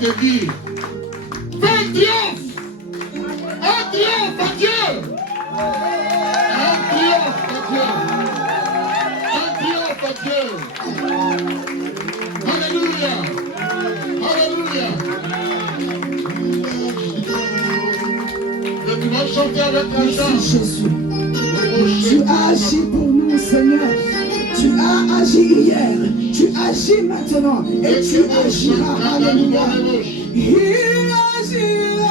te dire, fais triomphe. Un triomphe à Dieu. Un triomphe à Dieu. Un triomphe à Dieu. Alléluia. Alléluia. Et tu vas chanter avec la chant. Merci Jésus. Tu as agi pour nous, Seigneur. Tu as agi hier, tu agis maintenant et tu agiras. Alléluia. Il agira.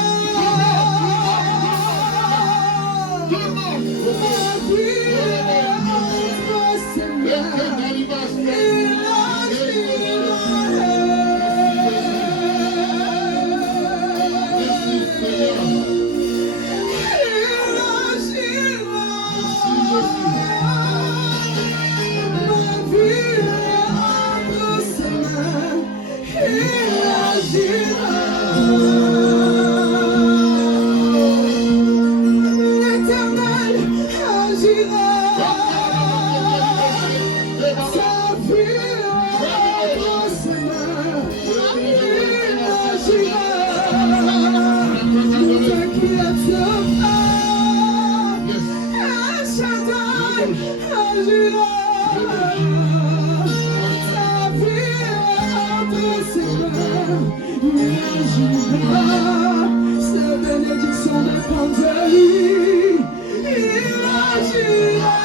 Ces bénédictions dépendent de lui. Il agira.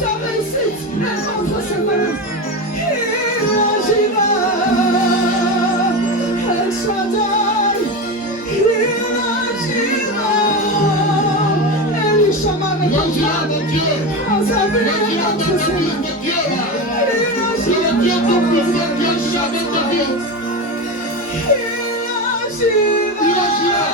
Ta réussite est entre ses mains. Il agira. El Shaddai. Il agira. Elishama avec Il agira, mon Dieu. Il agira dans ta vie, mon Dieu. C'est le Dieu tout-puissant qui agira dans ta vie. Il agira.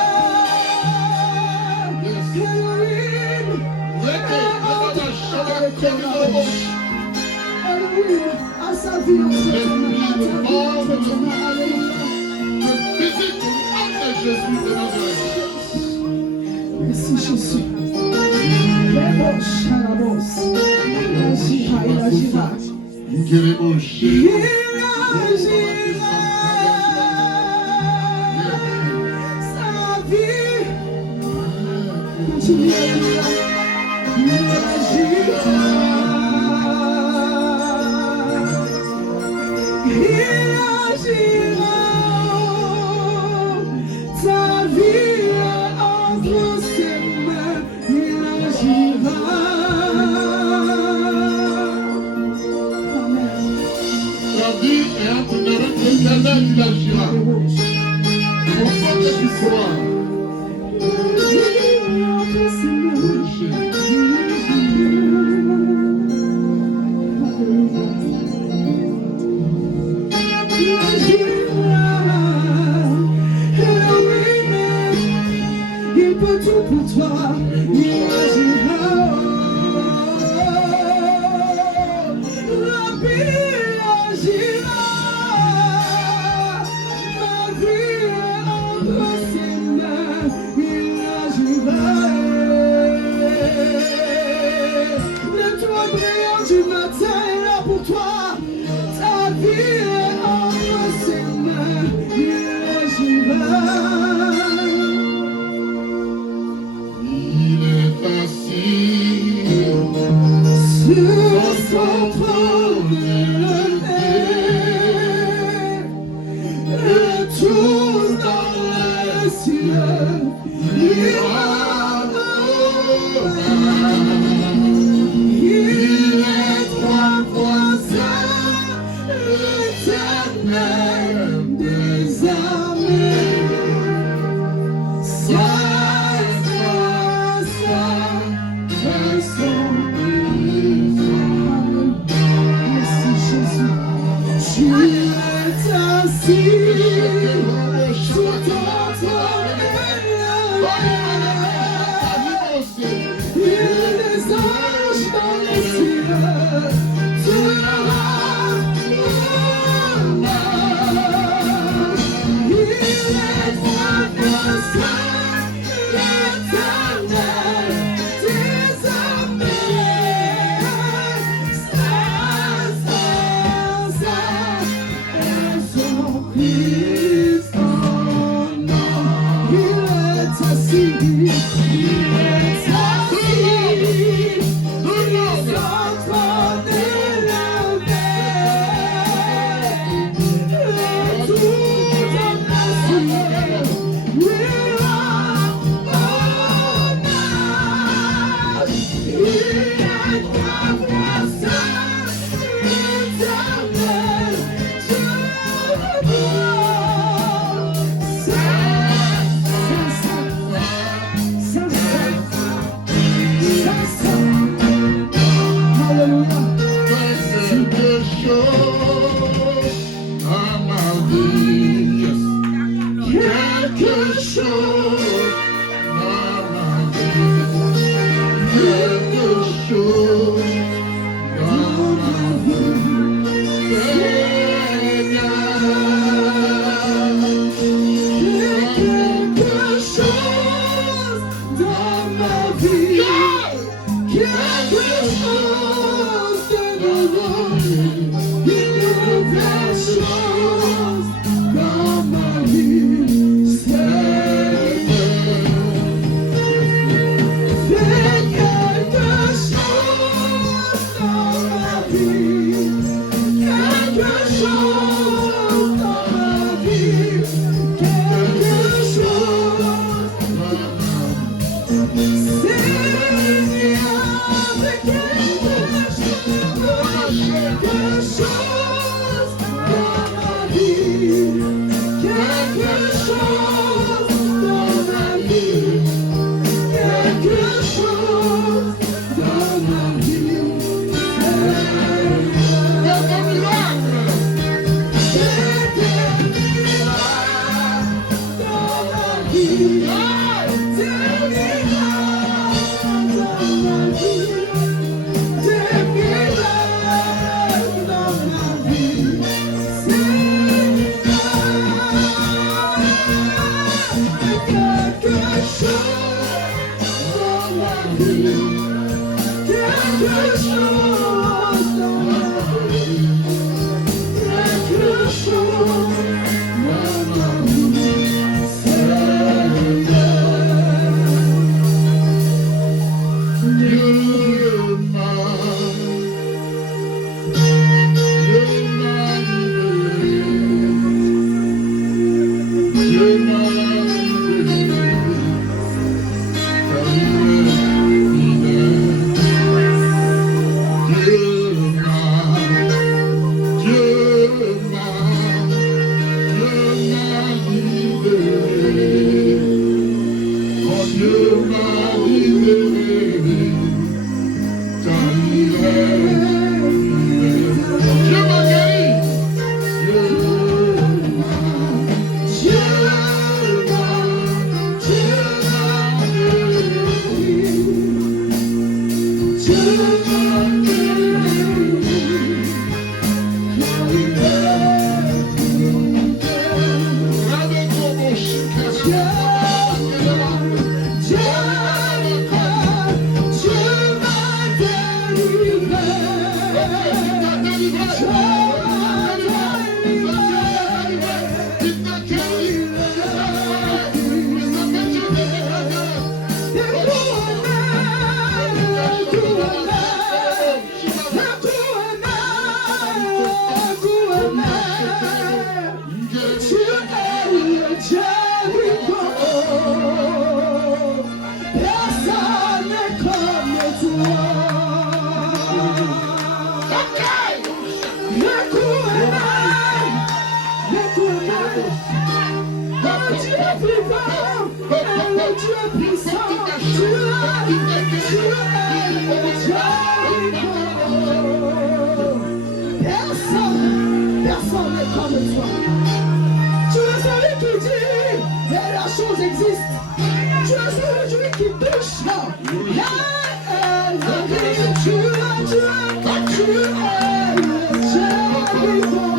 À sa vie, on se merci Jésus. Il agira. Sa vie continue. Il agira. Ta vie est entre ses mains. Il agira. Ta vie est entre les mains de l'Éternel, il agira. Pourquoi que tu sois il peut tout pour toi. Il agira. La vie agira. Ma vie est entre ses mains. Il agira. Le toit brillant du matin est là pour toi. Ta vie est entre ses mains. Il agira. Sur son trône élevé, et tous dans les cieux lui adorent. Il est trois fois saint, l'Éternel des armées. Tu es assis sur ton trône élevé. Personne n'est comme toi. Tu es celui qui dit, mais la chose existe. Tu es celui qui touche. La vie, tu es le Dieu vivant.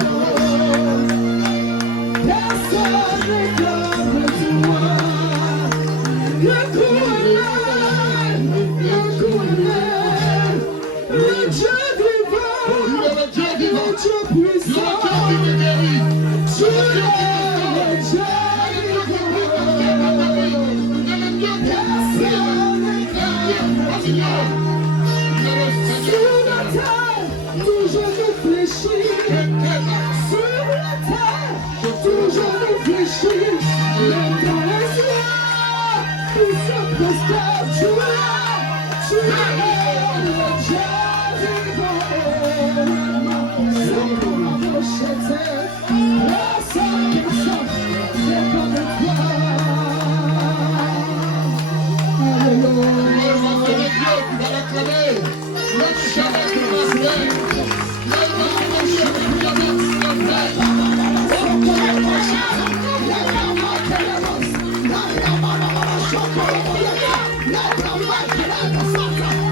Personne n'est comme toi. Le Dieu vivant, le Dieu puissant. Tu es le Dieu sur la terre, toujours réfléchir. Sur la terre, toujours réfléchir. Dans les cieux, tout se prosterne. Tu es le Dieu vivant. Sans qu'on m'approche, personne n'est comme toi. Alléluia.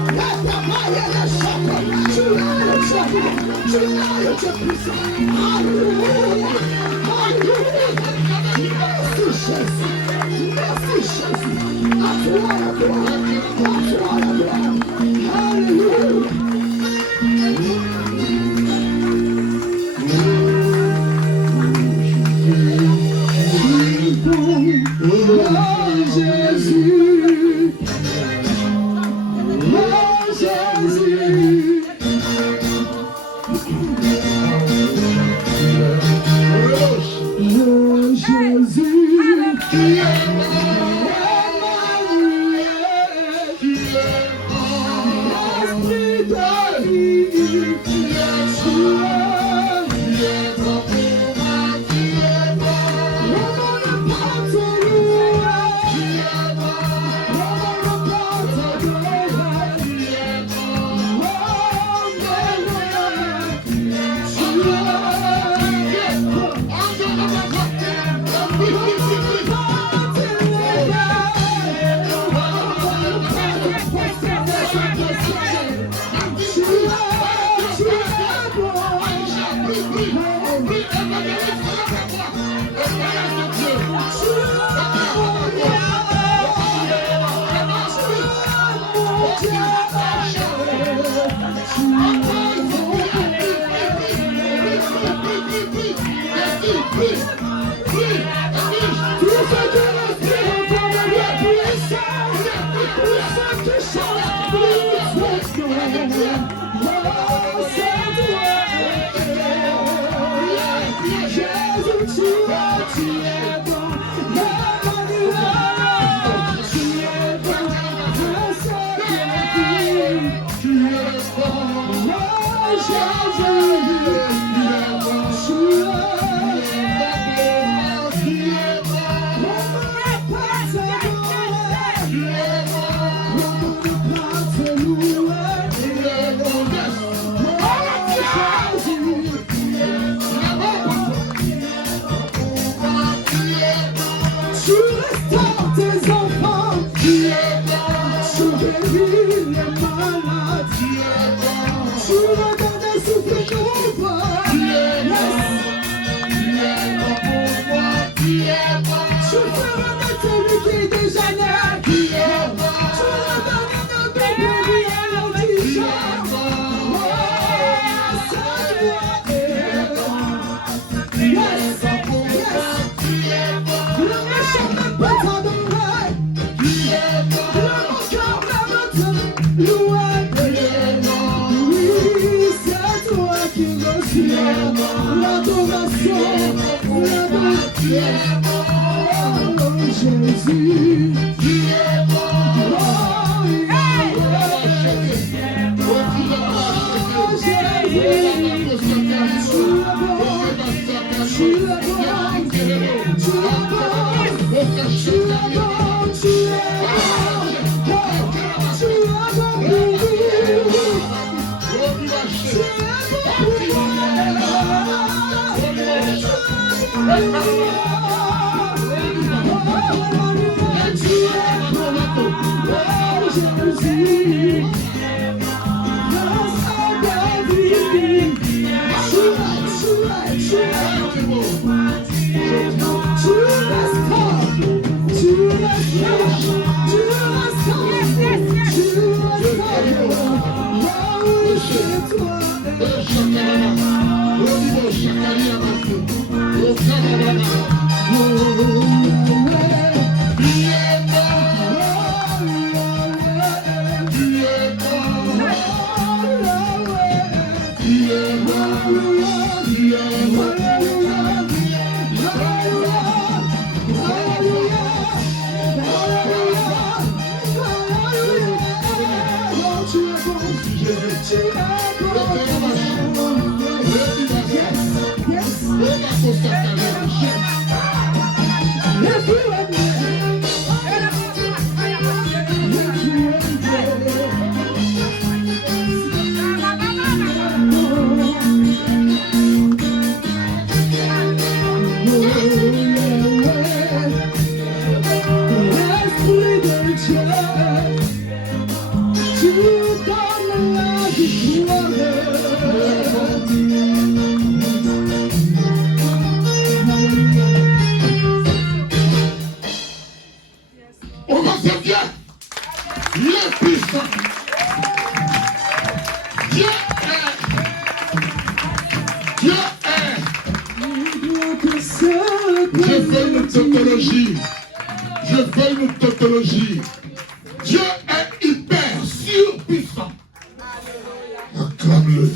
Acclame-le.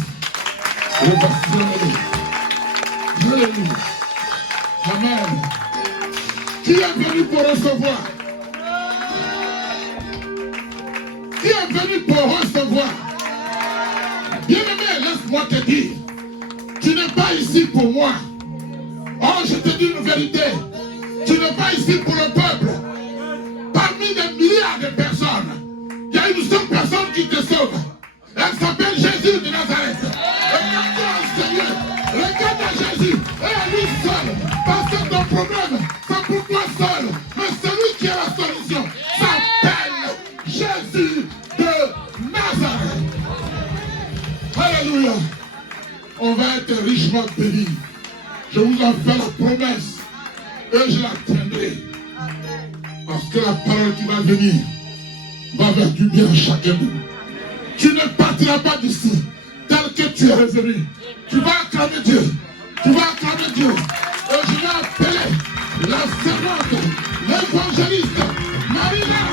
Ovationne-le. Alléluia. Amen. Qui est venu pour recevoir? Qui est venu pour recevoir? Bien-aimé, laisse-moi te dire, tu n'es pas ici pour moi. Oh, je te dis une vérité. Tu n'es pas ici pour le peuple. Parmi des milliards de personnes, il y a une seule personne qui te sauve. Elle s'appelle Jésus de Nazareth. Regarde-toi au Seigneur. Regarde à Jésus. Et à lui seul. Parce que ton problème, c'est pour toi seul. Mais celui qui a la solution s'appelle Jésus de Nazareth. Alléluia. On va être richement bénis. Je vous en fais la promesse. Et je la tiendrai. Parce que la parole qui va venir va faire du bien à chacun de nous. Tu ne partiras pas d'ici tel que tu es revenu. Tu vas acclamer Dieu. Tu vas acclamer Dieu. Et je vais appeler la servante, l'évangéliste, Marie-là.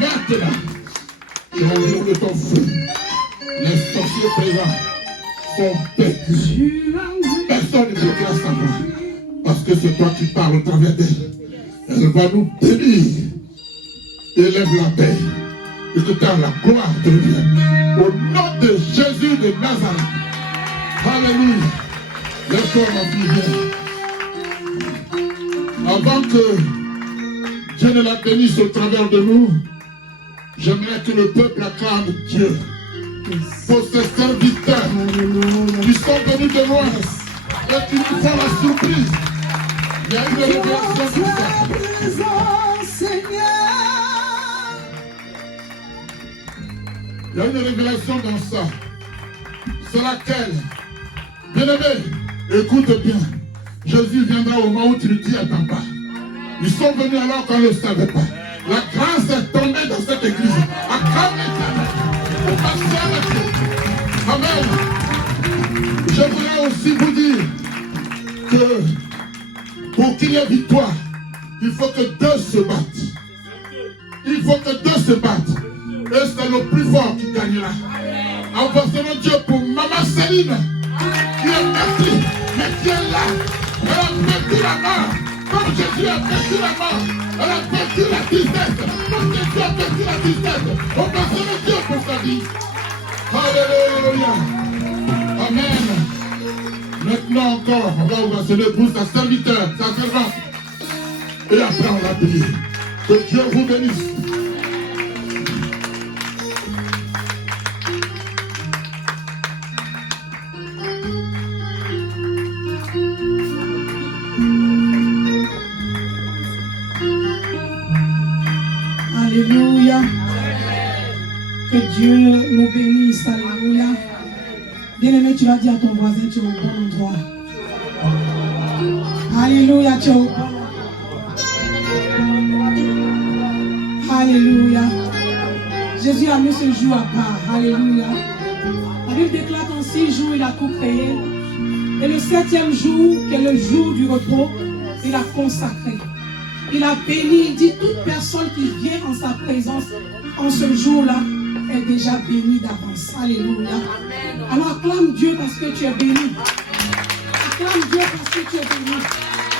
Maintenant, tu enlèves de ton feu. Les sorciers présents sont bêtes. Personne ne peut dire savoir. Parce que c'est toi qui parles au travers d'elle. Elle va nous bénir. Élève la paix. Et que car la gloire te revienne. Au nom de Jésus de Nazareth. Alléluia. Laisse-toi ma fille. Avant que Dieu ne la bénisse au travers de nous, j'aimerais que le peuple acclame Dieu pour ses serviteurs qui sont venus de loin et qui nous font la surprise. Il y a une révélation de ça. Il y a une révélation dans ça. C'est laquelle? Bien-aimé, écoute bien. Jésus viendra au moment où tu ne t'y attends pas. Ils sont venus alors qu'on ne le savait pas. La grâce est tombée dans cette église. Acclamez ta main. Au pasteur de Dieu. Amen. Je voudrais aussi vous dire que pour qu'il y ait victoire, il faut que deux se battent. Il faut que deux se battent. Et c'est le plus fort qui gagnera. Envoyons Dieu pour Maman Céline, qui est partie, mais qui est là. Elle a perdu la mort. Comme Jésus a perdu la mort. Elle a perdu la tristesse. Comme Jésus a perdu la tristesse. On va se Dieu pour sa vie. Alléluia. Amen. Maintenant encore, on va ovationner pour sa serviteur, sa servante. Et après on va prier. Que Dieu vous bénisse. Alléluia. Que Dieu nous bénisse. Alléluia. Bien-aimé, tu vas dire à ton voisin, tu es au bon endroit. Alléluia, tu es au bon endroit. Alléluia. Jésus a mis ce jour à part. Alléluia. La Bible déclare qu'en 6 jours, il a tout créé. Et le 7e jour, qui est le jour du repos, il a consacré. Il a béni, il dit, toute personne qui vient en sa présence en ce jour-là est déjà bénie d'avance. Alléluia. Alors acclame Dieu parce que tu es béni. Acclame Dieu parce que tu es béni.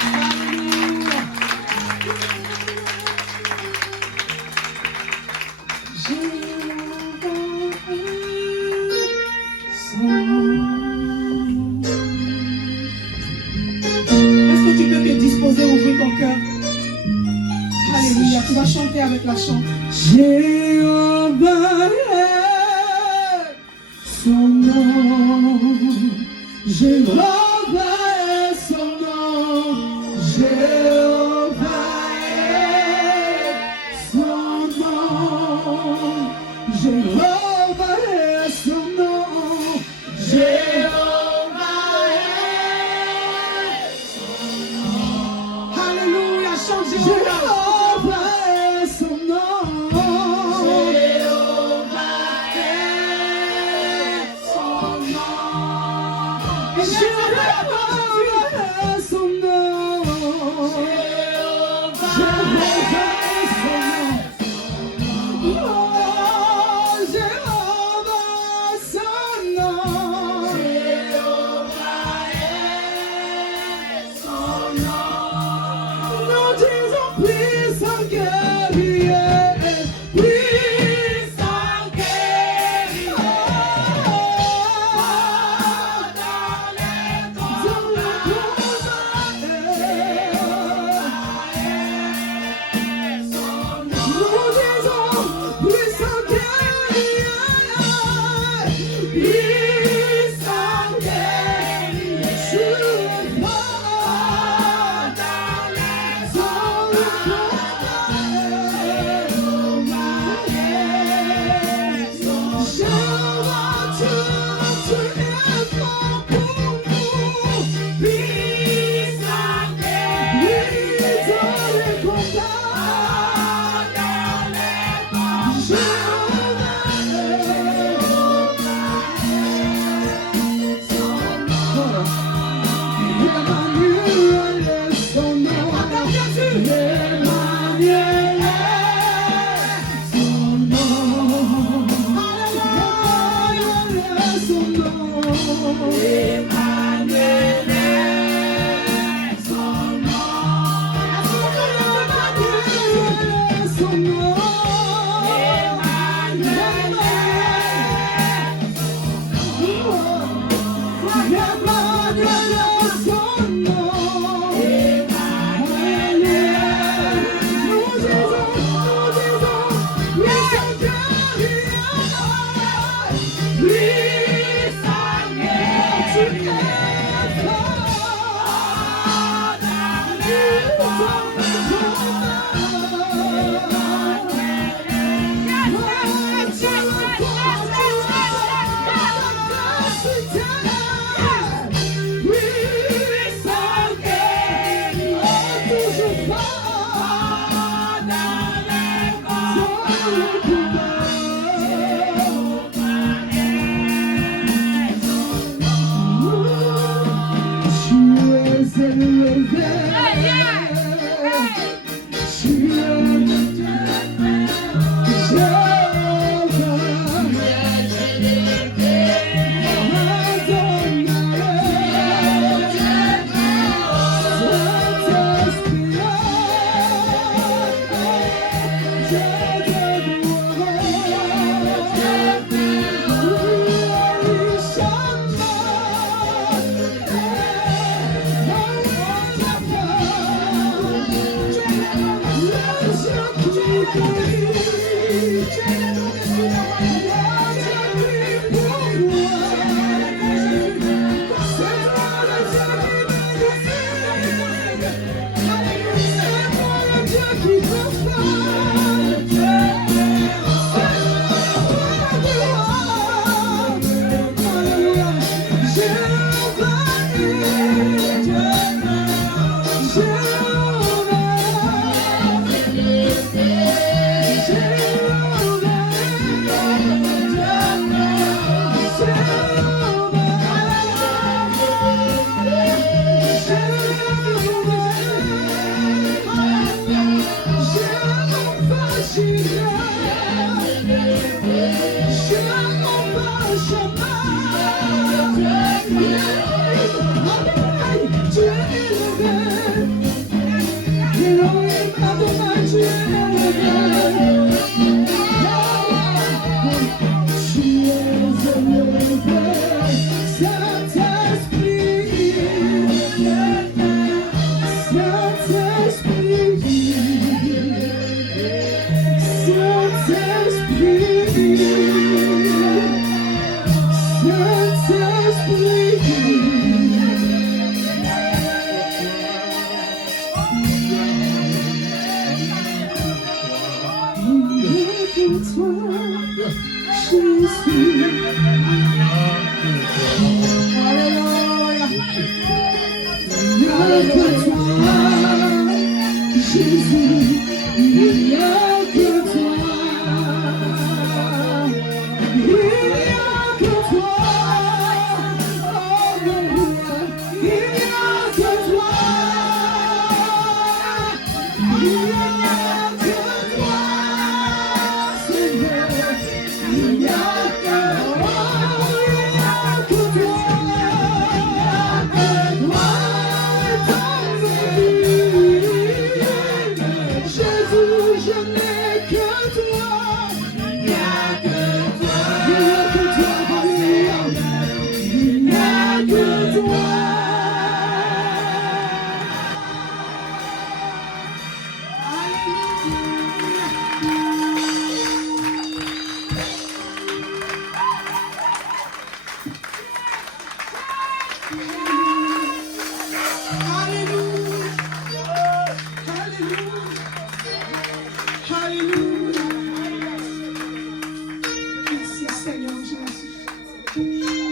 Alléluia. Est-ce que tu peux te disposer, ouvrir ton cœur? Alléluia, tu vas chanter avec la chante. Jéhovah est son nom. Jéhovah est son nom. Jéhovah est son nom. Jéhovah est son nom. Jéhovah est son nom. Alléluia, chante Jéhovah. Jéhovah est son nom. Jéhovah est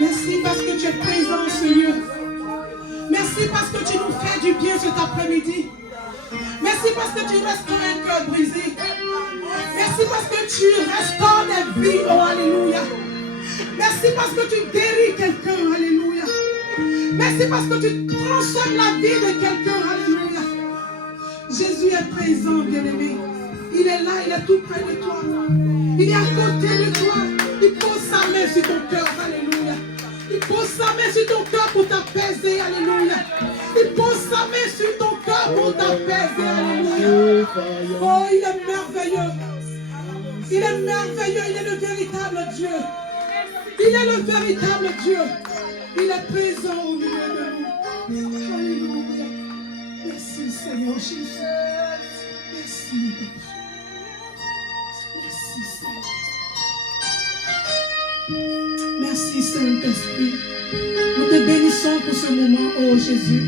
Merci parce que tu es présent en ce lieu. Merci parce que tu nous fais du bien cet après-midi. Merci parce que tu restaures un cœur brisé. Merci parce que tu restaures des vies. Oh, alléluia. Merci parce que tu guéris quelqu'un. Alléluia. Merci parce que tu transformes la vie de quelqu'un. Alléluia. Jésus est présent, bien-aimé. Il est là, il est tout près de toi. Il est à côté de toi. Il pose sa main sur ton cœur. Alléluia. Il pose sa main sur ton cœur pour t'apaiser. Alléluia. Il pose sa main sur ton cœur pour t'apaiser. Alléluia. Oh, il est merveilleux. Il est merveilleux. Il est le véritable Dieu. Il est le véritable Dieu. Il est présent au milieu de nous. Alléluia. Merci Seigneur Jésus. Merci. Merci Seigneur. Merci Saint-Esprit. Nous te bénissons pour ce moment, oh Jésus.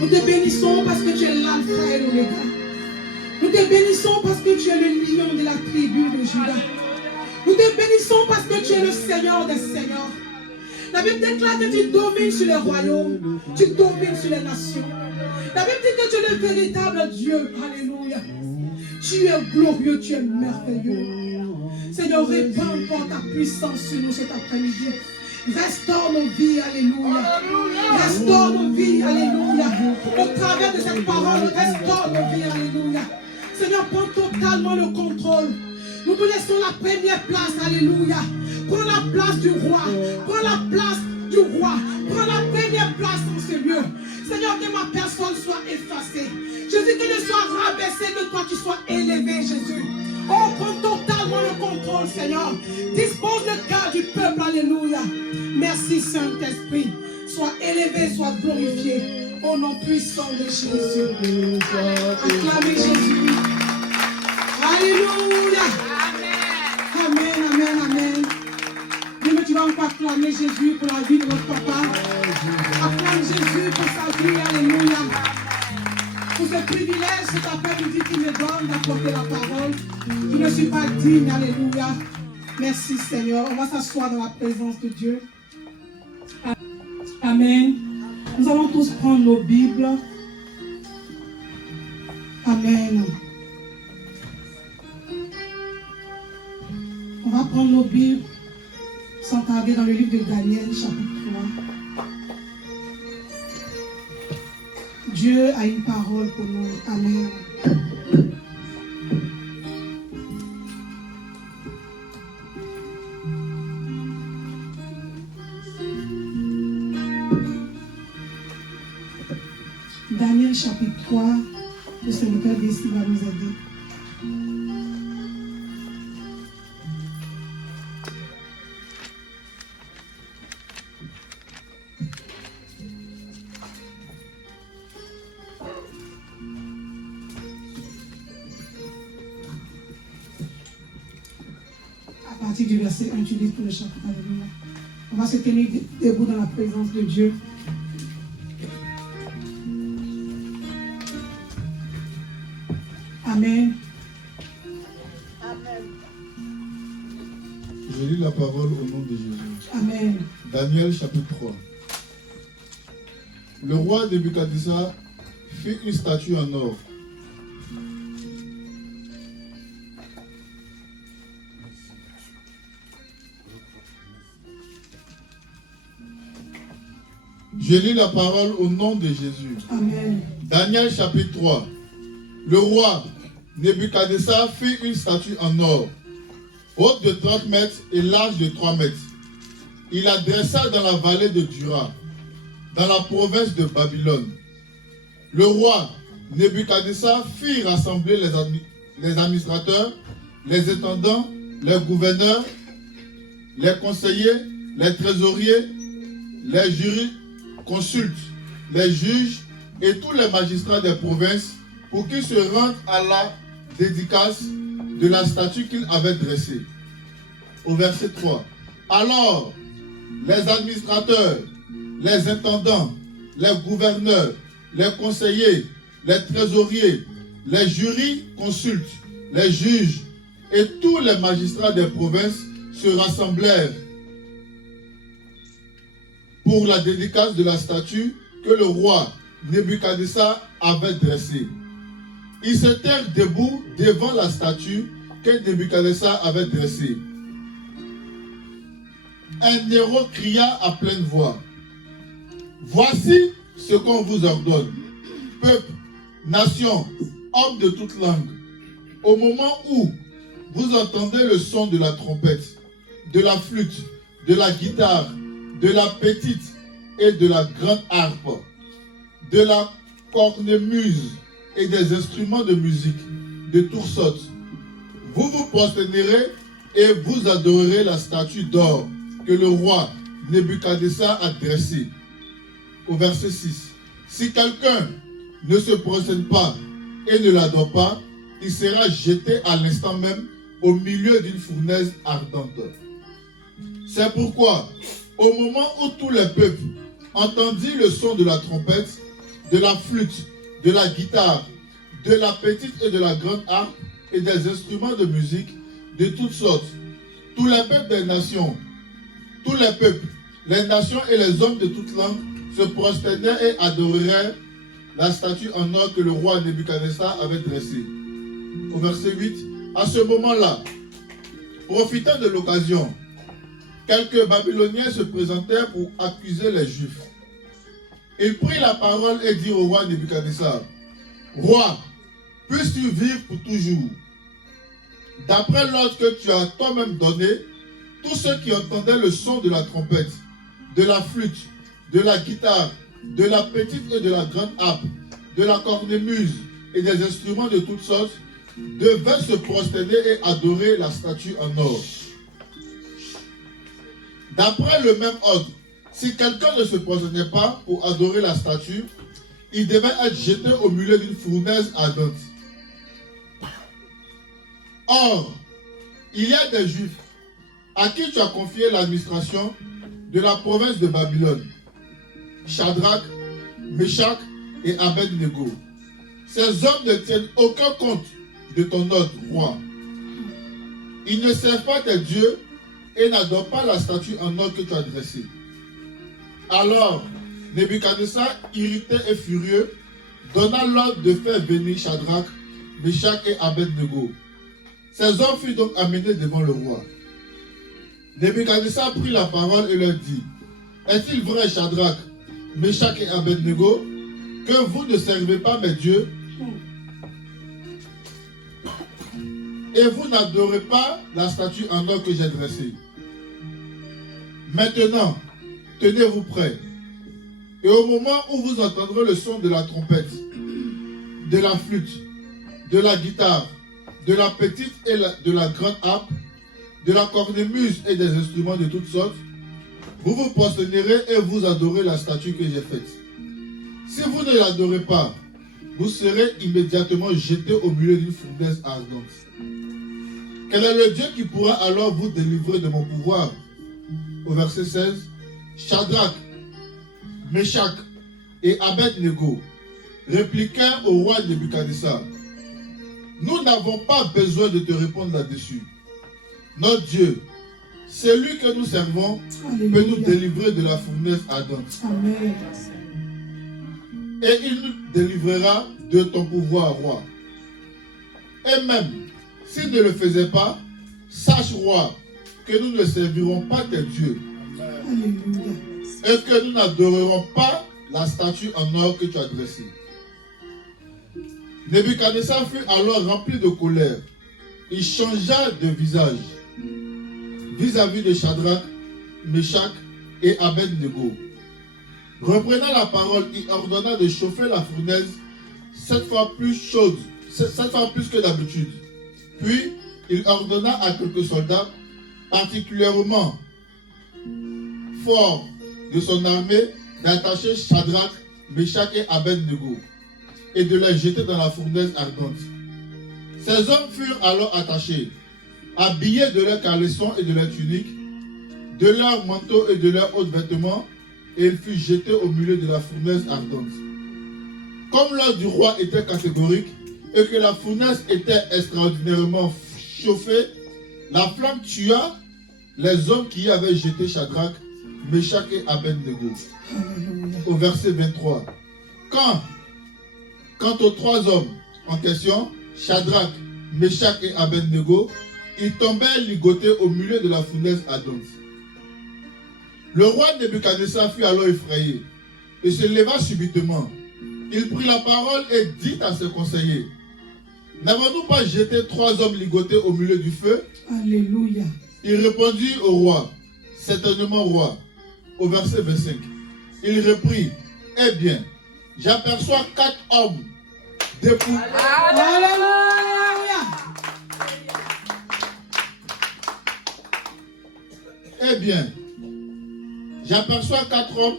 Nous te bénissons parce que tu es l'alpha et l'oméga. Nous te bénissons parce que tu es le lion de la tribu de Juda. bénissons parce que tu es le Seigneur des Seigneurs. La Bible déclare que tu domines sur les royaumes, tu domines sur les nations. La Bible dit que tu es le véritable Dieu. Alléluia. Tu es glorieux, tu es merveilleux. Seigneur, répands encore ta puissance sur nous cet après-midi. Restaure nos vies, alléluia. Restaure nos vies, alléluia. Au travers de cette parole, restaure nos vies, alléluia. Seigneur, prends totalement le contrôle. Nous te laissons la première place, alléluia. Prends la place du roi. Prends la place du roi. Prends la première place dans ce lieu. Seigneur, que ma personne soit effacée. Jésus, que je sois rabaissé, que toi tu sois élevé, Jésus. Oh, prends totalement le contrôle, Seigneur. Dispose le cœur du peuple, alléluia. Merci, Saint-Esprit. Sois élevé, sois glorifié. Au nom puissant de Jésus. Acclamez Jésus. Alléluia. Amen, amen, amen. Dis-moi, tu vas encore acclamer Jésus pour la vie de notre papa. Acclame Jésus pour sa vie, alléluia. Pour ce privilège, cet après-midi qui me donne d'apporter la parole. Je ne suis pas digne, alléluia. Merci Seigneur. On va s'asseoir dans la présence de Dieu. Amen. Nous allons tous prendre nos Bibles. Amen. On va prendre nos Bibles sans tarder dans le livre de Daniel, chapitre 3. Dieu a une parole pour nous. Amen. Daniel chapitre 3, le serviteur d'ici va nous aider. À partir du verset 1, tu lis tout le chapitre. Alléluia. On va se tenir debout dans la présence de Dieu. Amen. Amen. Je lis la parole au nom de Jésus. Amen. Daniel chapitre 3. Le roi Nebuchadnezzar fit une statue en or. Je lis la parole au nom de Jésus. Amen. Daniel chapitre 3. Le roi Nebuchadnezzar fit une statue en or, haute de 30 mètres et large de 3 mètres. Il la dressa dans la vallée de Dura, dans la province de Babylone. Le roi Nebuchadnezzar fit rassembler les administrateurs, les intendants, les gouverneurs, les conseillers, les trésoriers, les jurys, consultes, les juges et tous les magistrats des provinces pour qu'ils se rendent à la dédicace de la statue qu'il avait dressée. Au verset 3. Alors, les administrateurs, les intendants, les gouverneurs, les conseillers, les trésoriers, les jurys consultes, les juges et tous les magistrats des provinces se rassemblèrent pour la dédicace de la statue que le roi Nebuchadnezzar avait dressée. Ils se tinrent debout devant la statue que Nebuchadnezzar avait dressée. Un héros cria à pleine voix: voici ce qu'on vous ordonne, peuple, nation, hommes de toute langue. Au moment où vous entendez le son de la trompette, de la flûte, de la guitare, de la petite et de la grande harpe, de la cornemuse et des instruments de musique de toutes sortes, vous vous prosternerez et vous adorerez la statue d'or que le roi Nebuchadnezzar a dressée. Au verset 6. Si quelqu'un ne se prosterne pas et ne l'adore pas, il sera jeté à l'instant même au milieu d'une fournaise ardente. C'est pourquoi, au moment où tous les peuples entendirent le son de la trompette, de la flûte, de la guitare, de la petite et de la grande harpe et des instruments de musique de toutes sortes, tous les peuples des nations, tous les peuples, les nations et les hommes de toute langue se prosternèrent et adorèrent la statue en or que le roi Nebuchadnezzar avait dressée. Au verset 8, à ce moment-là, profitant de l'occasion, quelques Babyloniens se présentèrent pour accuser les Juifs. Il prit la parole et dit au roi Nebuchadnezzar, « Roi, puisses-tu vivre pour toujours? D'après l'ordre que tu as toi-même donné, tous ceux qui entendaient le son de la trompette, de la flûte, de la guitare, de la petite et de la grande harpe, de la cornemuse et des instruments de toutes sortes, devaient se prosterner et adorer la statue en or. D'après le même ordre, si quelqu'un ne se prosternait pas pour adorer la statue, il devait être jeté au milieu d'une fournaise ardente. Or, il y a des Juifs à qui tu as confié l'administration de la province de Babylone, Shadrach, Meshach et Abed-Nego. Ces hommes ne tiennent aucun compte de ton ordre, roi. Ils ne servent pas tes dieux et n'adorent pas la statue en or que tu as dressée. Alors, Nebuchadnezzar, irrité et furieux, donna l'ordre de faire venir Shadrach, Meshach et Abed-Nego. Ces hommes furent donc amenés devant le roi. Nebuchadnezzar prit la parole et leur dit, « Est-il vrai, Shadrach, Meshach et Abed-Nego, que vous ne servez pas mes dieux et vous n'adorez pas la statue en or que j'ai dressée? Maintenant, tenez-vous prêts, et au moment où vous entendrez le son de la trompette, de la flûte, de la guitare, de la petite et de la grande harpe, de la cornemuse et des instruments de toutes sortes, vous vous prosternerez et vous adorez la statue que j'ai faite. Si vous ne l'adorez pas, vous serez immédiatement jeté au milieu d'une fournaise ardente. Quel est le Dieu qui pourra alors vous délivrer de mon pouvoir? Au verset 16, Shadrach, Meshach et Abed-Nego répliquèrent au roi Nebuchadnezzar, « Nous n'avons pas besoin de te répondre là-dessus. Notre Dieu, celui que nous servons, peut nous délivrer de la fournaise ardente. Amen. Et il nous délivrera de ton pouvoir, roi. Et même s'il ne le faisait pas, sache, roi, que nous ne servirons pas tes dieux. Alléluia. Et que nous n'adorerons pas la statue en or que tu as dressée. » Nebuchadnezzar fut alors rempli de colère. Il changea de visage vis-à-vis de Shadrach, Meshach et Abed-Nego. Reprenant la parole, il ordonna de chauffer la fournaise 7 fois plus chaude, 7 fois plus que d'habitude. Puis, il ordonna à quelques soldats, particulièrement forts de son armée, d'attacher Shadrach, Meshach et Abed-Nego et de les jeter dans la fournaise ardente. Ces hommes furent alors attachés, habillés de leurs caleçons et de leurs tuniques, de leurs manteaux et de leurs hauts vêtements, et ils furent jetés au milieu de la fournaise ardente. Comme l'ordre du roi était catégorique et que la fournaise était extraordinairement chauffée, la flamme tua les hommes qui y avaient jeté Shadrach, Meshach et Abed-Nego. Au verset 23. Quant aux 3 hommes en question, Shadrach, Meshach et Abed-Nego, ils tombèrent ligotés au milieu de la fournaise ardente. Le roi Nebuchadnezzar fut alors effrayé et se leva subitement. Il prit la parole et dit à ses conseillers, « N'avons-nous pas jeté 3 hommes ligotés au milieu du feu ?» Alléluia. Il répondit au roi, « Certainement, roi. » Au verset 25. Il reprit, « Eh bien, j'aperçois 4 hommes dépourvus. » Alléluia. Eh bien, j'aperçois 4 hommes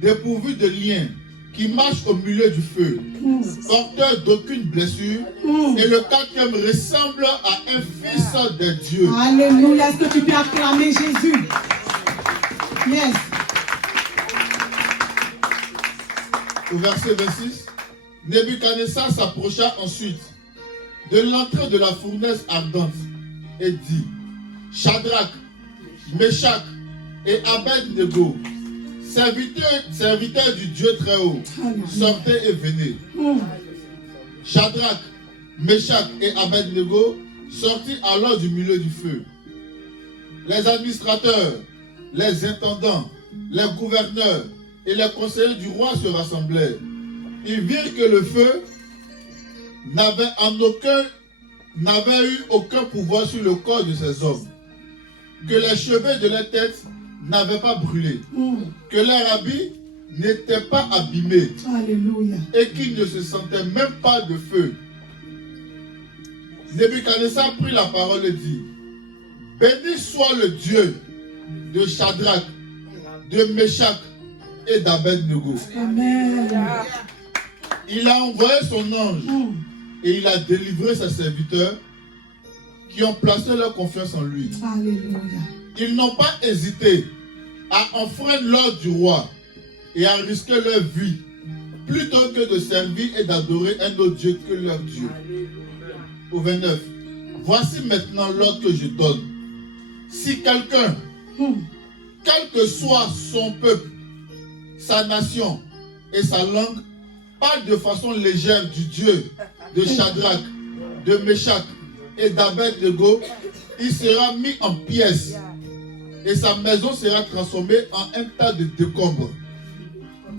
dépourvus de liens qui marchent au milieu du feu, porteurs d'aucune blessure, et le 4e ressemble à un fils de Dieu. Alléluia. Est-ce que tu peux acclamer Jésus? Yes. Au verset 26, Nebuchadnezzar s'approcha ensuite de l'entrée de la fournaise ardente et dit, « Shadrach, Meshach et Abed-Nego, serviteurs du Dieu très haut, sortez et venez. Shadrach, Meshach et Abed-Nego sortirent alors du milieu du feu. Les administrateurs, les intendants, les gouverneurs et les conseillers du roi se rassemblèrent. Ils virent que le feu n'avait eu aucun pouvoir sur le corps de ces hommes, que les cheveux de leur tête n'avaient pas brûlé, que leurs habits n'étaient pas abîmés. Alléluia. Et qu'ils ne se sentaient même pas de feu. Nebuchadnezzar prit la parole et dit: béni soit le Dieu de Shadrach, de Meshach et d'Abed-Nego. Amen. Il a envoyé son ange et il a délivré ses serviteurs qui ont placé leur confiance en lui. Alléluia. Ils n'ont pas hésité à enfreindre l'ordre du roi et à risquer leur vie plutôt que de servir et d'adorer un autre Dieu que leur Dieu. Au 29. Voici maintenant l'ordre que je donne. Si quelqu'un, quel que soit son peuple, sa nation et sa langue, parle de façon légère du Dieu de Shadrach, de Meshach et d'Abed-Nego, il sera mis en pièces et sa maison sera transformée en un tas de décombres.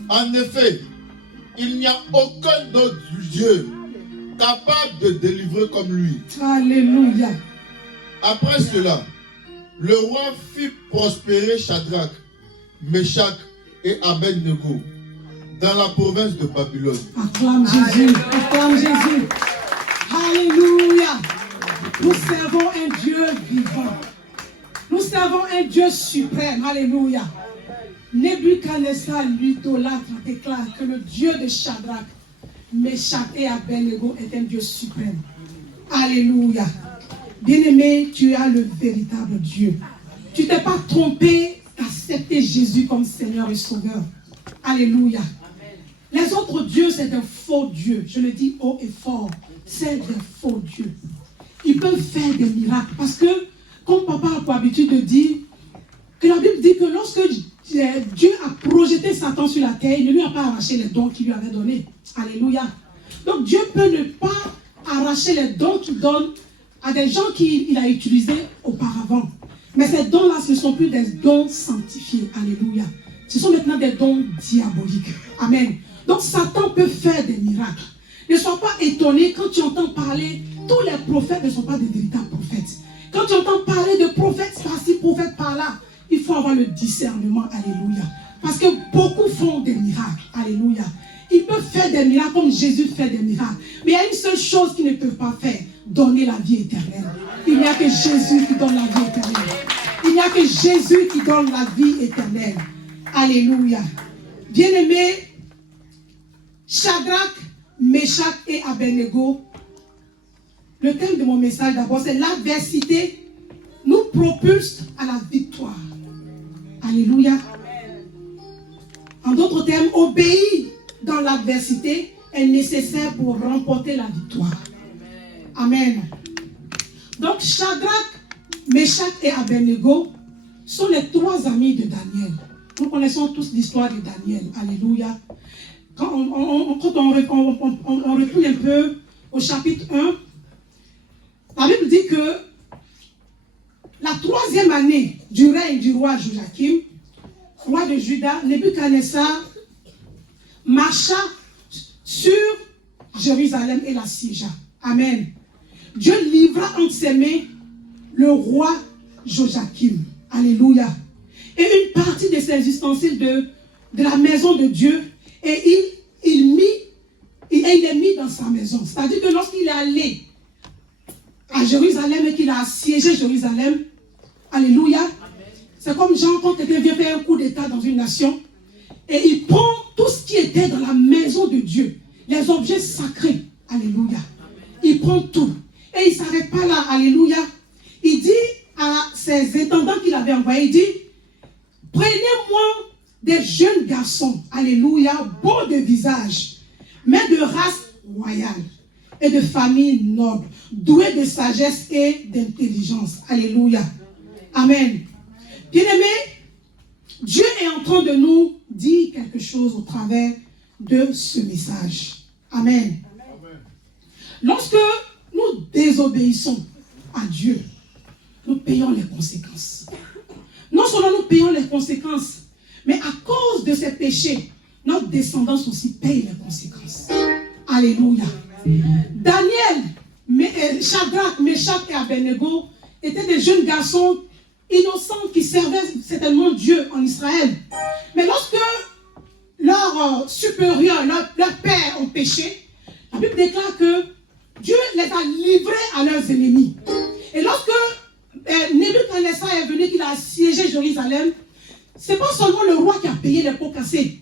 En effet, il n'y a aucun autre Dieu capable de délivrer comme lui. Alléluia. Après cela, le roi fit prospérer Shadrach, Meshach et Abed-Nego dans la province de Babylone. Acclame Jésus. Acclame Jésus. Alléluia. Nous servons un Dieu vivant. Nous servons un Dieu suprême. Alléluia. Nebuchadnezzar, l'idolâtre, déclare que le Dieu de Shadrach, Meshach et Abed-Nego est un Dieu suprême. Alléluia. Bien-aimé, tu as le véritable Dieu. Tu ne t'es pas trompé d'accepter Jésus comme Seigneur et Sauveur. Alléluia. Les autres dieux, c'est des faux dieux. Je le dis haut et fort. C'est des faux dieux. Ils peuvent faire des miracles. Parce que, comme papa a pour habitude de dire, que la Bible dit que lorsque Dieu a projeté Satan sur la terre, il ne lui a pas arraché les dons qu'il lui avait donnés. Alléluia. Donc Dieu peut ne pas arracher les dons qu'il donne à des gens qu'il a utilisés auparavant. Mais ces dons-là, ce ne sont plus des dons sanctifiés. Alléluia. Ce sont maintenant des dons diaboliques. Amen. Donc Satan peut faire des miracles. Ne sois pas étonné quand tu entends parler, tous les prophètes ne sont pas des véritables prophètes. Quand tu entends parler de prophètes par-ci, prophètes par-là, il faut avoir le discernement. Alléluia. Parce que beaucoup font des miracles. Alléluia. Ils peuvent faire des miracles comme Jésus fait des miracles. Mais il y a une seule chose qu'ils ne peuvent pas faire, donner la vie éternelle. Il n'y a que Jésus qui donne la vie éternelle. Il n'y a que Jésus qui donne la vie éternelle. Alléluia. Bien-aimés, Shadrach, Meshach et Abed-Nego, le thème de mon message d'abord, c'est l'adversité nous propulse à la victoire. Alléluia. En d'autres termes, obéir dans l'adversité est nécessaire pour remporter la victoire. Amen. Donc, Shadrach, Meshach et Abed-Nego sont les trois amis de Daniel. Nous connaissons tous l'histoire de Daniel. Alléluia. Quand on retourne un peu au chapitre 1, la Bible dit que la 3e année du règne du roi Joachim, roi de Juda, Nebuchadnezzar marcha sur Jérusalem et la siégea. Amen. Dieu livra entre ses mains le roi Joachim. Alléluia. Et une partie de ses ustensiles de la maison de Dieu, et il est mis dans sa maison. C'est-à-dire que lorsqu'il est allé à Jérusalem et qu'il a assiégé Jérusalem, alléluia, c'est comme Jean quand quelqu'un vient faire un coup d'état dans une nation, et il prend tout ce qui était dans la maison de Dieu, les objets sacrés, alléluia. Il prend tout. Et il ne s'arrête pas là, alléluia. Il dit à ses intendants qu'il avait envoyés, il dit, prenez-moi des jeunes garçons, alléluia, beaux de visage, mais de race royale et de famille noble, doués de sagesse et d'intelligence, alléluia. Amen. Bien-aimés, Dieu est en train de nous dire quelque chose au travers de ce message. Amen. Lorsque nous désobéissons à Dieu, nous payons les conséquences. Non seulement nous payons les conséquences, mais à cause de ces péchés, notre descendance aussi paye les conséquences. Alléluia. Daniel, Shadrach, Meshach et Abednego étaient des jeunes garçons innocents qui servaient certainement Dieu en Israël. Mais lorsque leurs supérieurs, leurs pères ont péché, la Bible déclare que Dieu les a livrés à leurs ennemis. Et lorsque Nebuchadnezzar est venu, qu'il a assiégé Jérusalem, ce n'est pas seulement le roi qui a payé les pots cassés,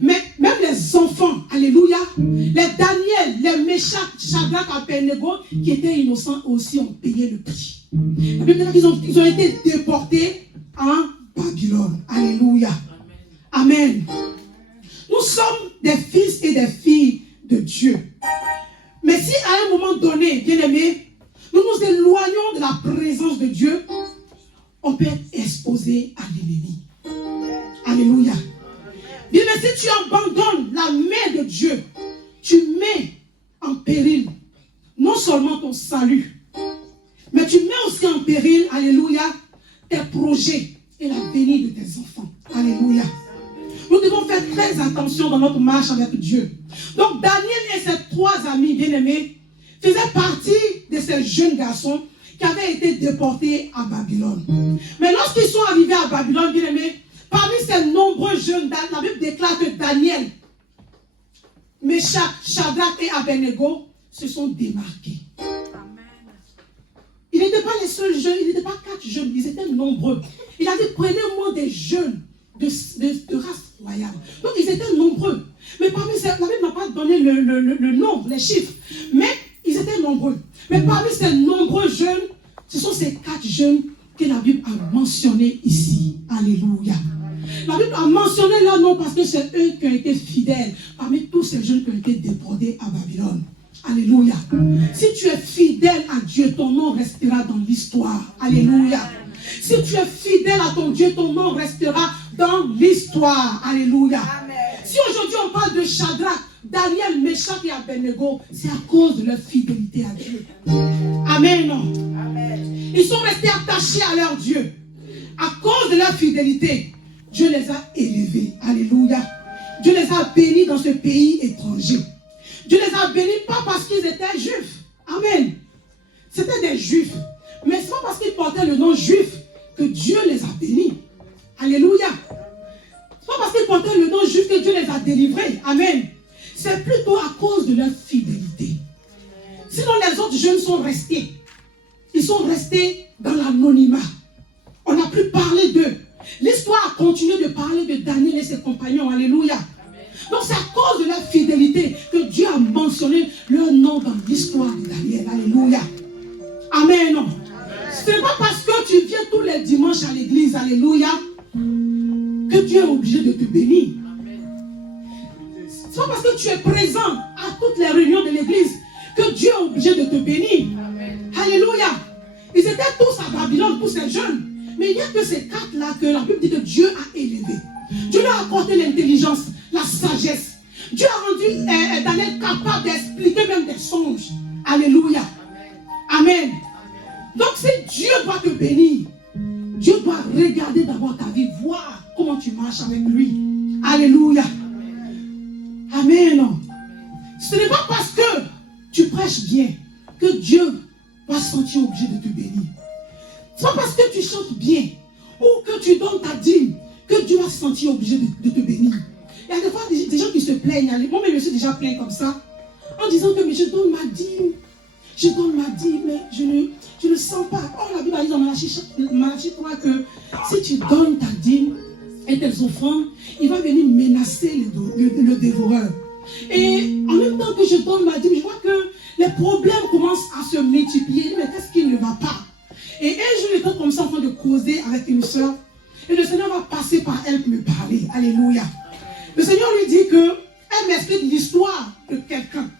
mais même les enfants, alléluia, les Daniel, les Meshach, Shadrach, Abednego, qui étaient innocents aussi ont payé le prix. La Bible dit qu'ils ont été déportés en Babylone. Alléluia. Amen. Nous sommes des fils et des filles de Dieu. Mais si à un moment donné, bien-aimés, nous nous éloignons de la présence de Dieu, on peut être exposé à l'ennemi. Alléluia. Bien, mais si tu abandonnes la main de Dieu, tu mets en péril non seulement ton salut, mais tu mets aussi en péril, alléluia, tes projets et l'avenir de tes enfants. Alléluia. Nous devons faire très attention dans notre marche avec Dieu. Donc Daniel et ses 3 amis bien-aimés faisaient partie de ces jeunes garçons qui avaient été déportés à Babylone. Mais lorsqu'ils sont arrivés à Babylone, bien-aimés, parmi ces nombreux jeunes, la Bible déclare que Daniel, Meshach, Shadrach et Abednego se sont démarqués. Ils n'étaient pas les seuls jeunes, ils n'étaient pas 4 jeunes, ils étaient nombreux. Il a dit, prenez-moi des jeunes de race royale. Donc ils étaient nombreux. Mais parmi ces, la Bible n'a pas donné le nombre, les chiffres, mais ils étaient nombreux. Mais parmi ces nombreux jeunes, ce sont ces 4 jeunes que la Bible a mentionnés ici. Alléluia. La Bible a mentionné leur nom parce que c'est eux qui ont été fidèles parmi tous ces jeunes qui ont été déportés à Babylone. Alléluia. Si tu es fidèle à Dieu, ton nom restera dans l'histoire. Alléluia. Si tu es fidèle à ton Dieu, ton nom restera dans l'histoire. Alléluia. Amen. Si aujourd'hui on parle de Shadrach, Daniel, Meshach et Abednego, c'est à cause de leur fidélité à Dieu. Amen. Amen. Ils sont restés attachés à leur Dieu. À cause de leur fidélité, Dieu les a élevés. Alléluia. Dieu les a bénis dans ce pays étranger. Dieu les a bénis pas parce qu'ils étaient juifs. Amen. C'était des juifs. Mais ce n'est pas parce qu'ils portaient le nom juif que Dieu les a bénis. Alléluia. Ce n'est pas parce qu'ils portaient le nom juif que Dieu les a délivrés. Amen. C'est plutôt à cause de leur fidélité. Sinon les autres jeunes sont restés. Ils sont restés dans l'anonymat. On n'a plus parlé d'eux. L'histoire a continué de parler de Daniel et ses compagnons. Alléluia. Donc c'est à cause de leur fidélité que Dieu a mentionné leur nom dans l'histoire de Daniel. Alléluia. Amen. Ce n'est pas parce que tu viens tous les dimanches à l'église, alléluia, que Dieu est obligé de te bénir. Ce n'est pas parce que tu es présent à toutes les réunions de l'église que Dieu est obligé de te bénir. Alléluia. Ils étaient tous à Babylone, tous ces jeunes. Mais il n'y a que ces 4-là que la Bible dit que Dieu a élevé. Dieu leur a apporté l'intelligence, la sagesse. Dieu a rendu Daniel capable d'expliquer même des songes. Alléluia. Amen. Donc si Dieu doit te bénir, Dieu doit regarder d'abord ta vie, voir comment tu marches avec lui. Alléluia. Amen. Ce n'est pas parce que tu prêches bien que Dieu va se sentir obligé de te bénir. Ce n'est pas parce que tu chantes bien ou que tu donnes ta dîme que Dieu va se sentir obligé de te bénir. Il y a des fois des gens qui se plaignent. Moi-même, je me suis déjà plaint comme ça, en disant que mais je donne ma dîme. Je donne ma dîme, mais je ne sens pas. Oh, la Bible a dit dans Malachie 3 que si tu donnes ta dîme et tes offrandes, il va venir menacer le dévoreur. Et en même temps que je donne ma dîme, je vois que les problèmes commencent à se multiplier. Mais qu'est-ce qui ne va pas? Et un jour, j'étais comme ça en train de causer avec une soeur. Et le Seigneur va passer par elle pour me parler. Alléluia. Le Seigneur lui dit que elle m'explique l'histoire de quelqu'un.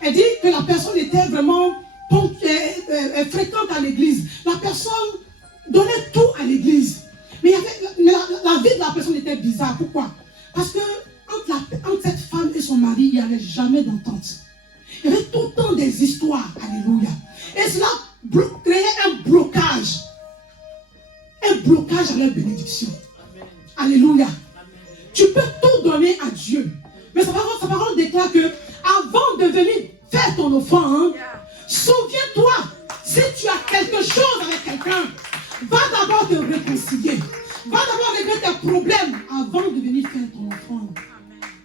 Elle dit que la personne était vraiment fréquente à l'église. La personne donnait tout à l'église. Mais, la vie de la personne était bizarre. Pourquoi? Parce que entre cette femme et son mari, il n'y avait jamais d'entente. Il y avait tout le temps des histoires. Alléluia. Et cela créait un blocage. Un blocage à leur bénédiction. Alléluia. Tu peux tout donner à Dieu. Mais sa parole déclare que avant de venir faire ton offrande, souviens-toi, si tu as quelque chose avec quelqu'un, va d'abord te réconcilier. Va d'abord régler tes problèmes avant de venir faire ton offrande.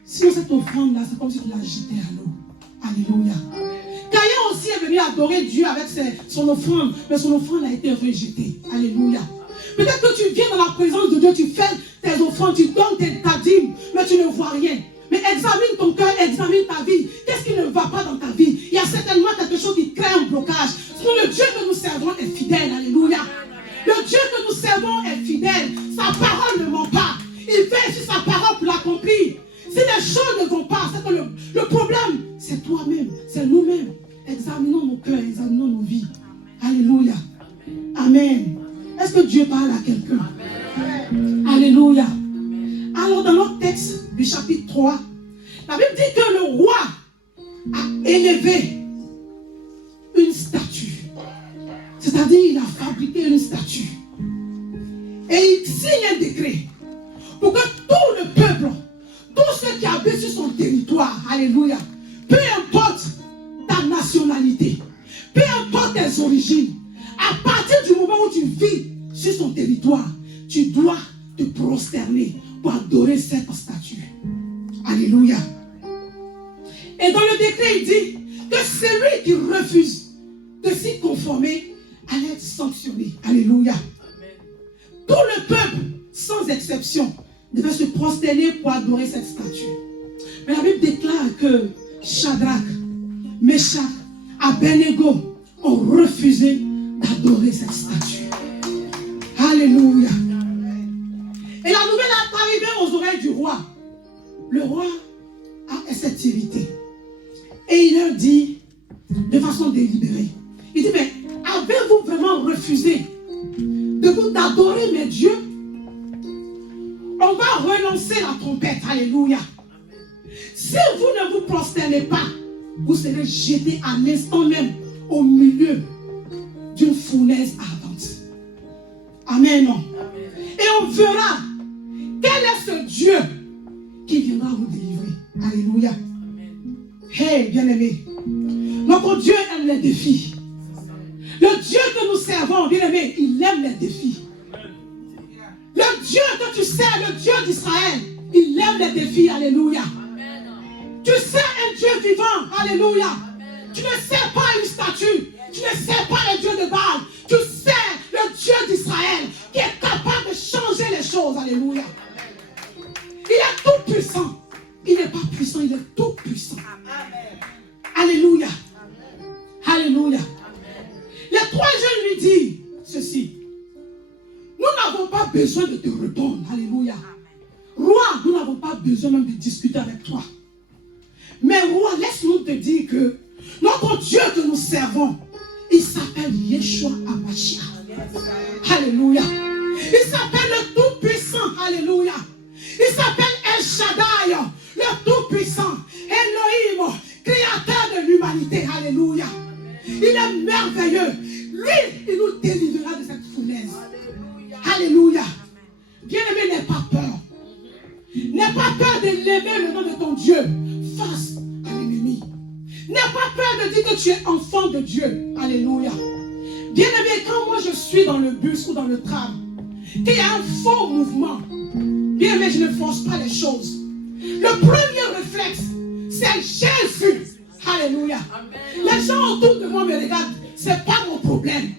Sinon cette offrande-là, c'est comme si tu l'as jetée à l'eau. Alléluia. Caïn aussi est venu adorer Dieu avec son offrande, mais son offrande a été rejetée. Alléluia. Peut-être que tu viens dans la présence de Dieu, tu fais tes offrandes, tu donnes ta dîme, mais tu ne vois rien. Mais examine ton cœur, examine ta vie. Qu'est-ce qui ne va pas dans ta vie? Il y a certainement quelque chose qui crée un blocage. Sinon, le Dieu que nous servons est fidèle. Alléluia. Le Dieu que nous servons est fidèle. Sa parole ne ment pas. Il veille sur sa parole pour l'accomplir. Si les choses ne vont pas, c'est que le problème, c'est toi-même, c'est nous-mêmes. Examinons nos cœurs, examinons nos vies. Alléluia. Amen. Est-ce que Dieu parle à quelqu'un? Alléluia. Alors dans notre texte du chapitre 3, la Bible dit que le roi a élevé une statue. C'est-à-dire il a fabriqué une statue. Et il signe un décret pour que tout le peuple, tous ceux qui habitent sur son territoire, alléluia, peu importe ta nationalité, peu importe tes origines, à partir du moment où tu vis sur son territoire, tu dois te prosterner pour adorer cette statue. Alléluia. Et dans le décret, il dit que celui qui refuse de s'y conformer allait être sanctionné. Alléluia. Tout le peuple, sans exception, devait se prosterner pour adorer cette statue. Mais la Bible déclare que Shadrach, Meshach, Abednego ont refusé d'adorer cette statue. Alléluia. Et la nouvelle est arrivée aux oreilles du roi. Le roi a cette irrité. Et il leur dit, de façon délibérée, il dit, mais avez-vous vraiment refusé d'adorer mes dieux? On va relancer la trompette. Alléluia. Si vous ne vous prosternez pas, vous serez jetés à l'instant même au milieu d'une fournaise ardente. Amen. Et on verra quel est ce Dieu qui viendra vous délivrer. Alléluia. Hey, bien-aimé, notre Dieu aime les défis. Le Dieu que nous servons, bien-aimé, il aime les défis. Le Dieu que tu sers, le Dieu d'Israël, il aime les défis. Alléluia. Tu sers un Dieu vivant. Alléluia. Tu ne sers pas une statue. Tu ne sers pas le Dieu de Baal. Tu sers le Dieu d'Israël qui est capable de changer les choses. Alléluia. Il est tout puissant. Il n'est pas puissant, il est tout puissant. Alléluia. Alléluia. Les trois jeunes lui disent ceci. Nous n'avons pas besoin de te répondre. Alléluia. Roi, nous n'avons pas besoin même de discuter avec toi. Mais roi, laisse-nous te dire que notre Dieu que nous servons, il s'appelle Yeshua HaMashiach. Alléluia. Il s'appelle le Tout-Puissant. Alléluia. Il s'appelle El Shaddai, le Tout-Puissant. Elohim, créateur de l'humanité. Alléluia. Il est merveilleux. Lui, il nous délivrera de cette fournaise. Alléluia. Bien-aimé, n'aie pas peur. N'aie pas peur de lever le nom de ton Dieu face à l'ennemi. N'aie pas peur de dire que tu es enfant de Dieu. Alléluia. Bien-aimé, quand moi je suis dans le bus ou dans le tram, qu'il y a un faux mouvement, bien-aimé, je ne force pas les choses. Le premier réflexe, c'est Jésus. Alléluia. Les gens autour de moi me regardent. Ce n'est pas mon problème.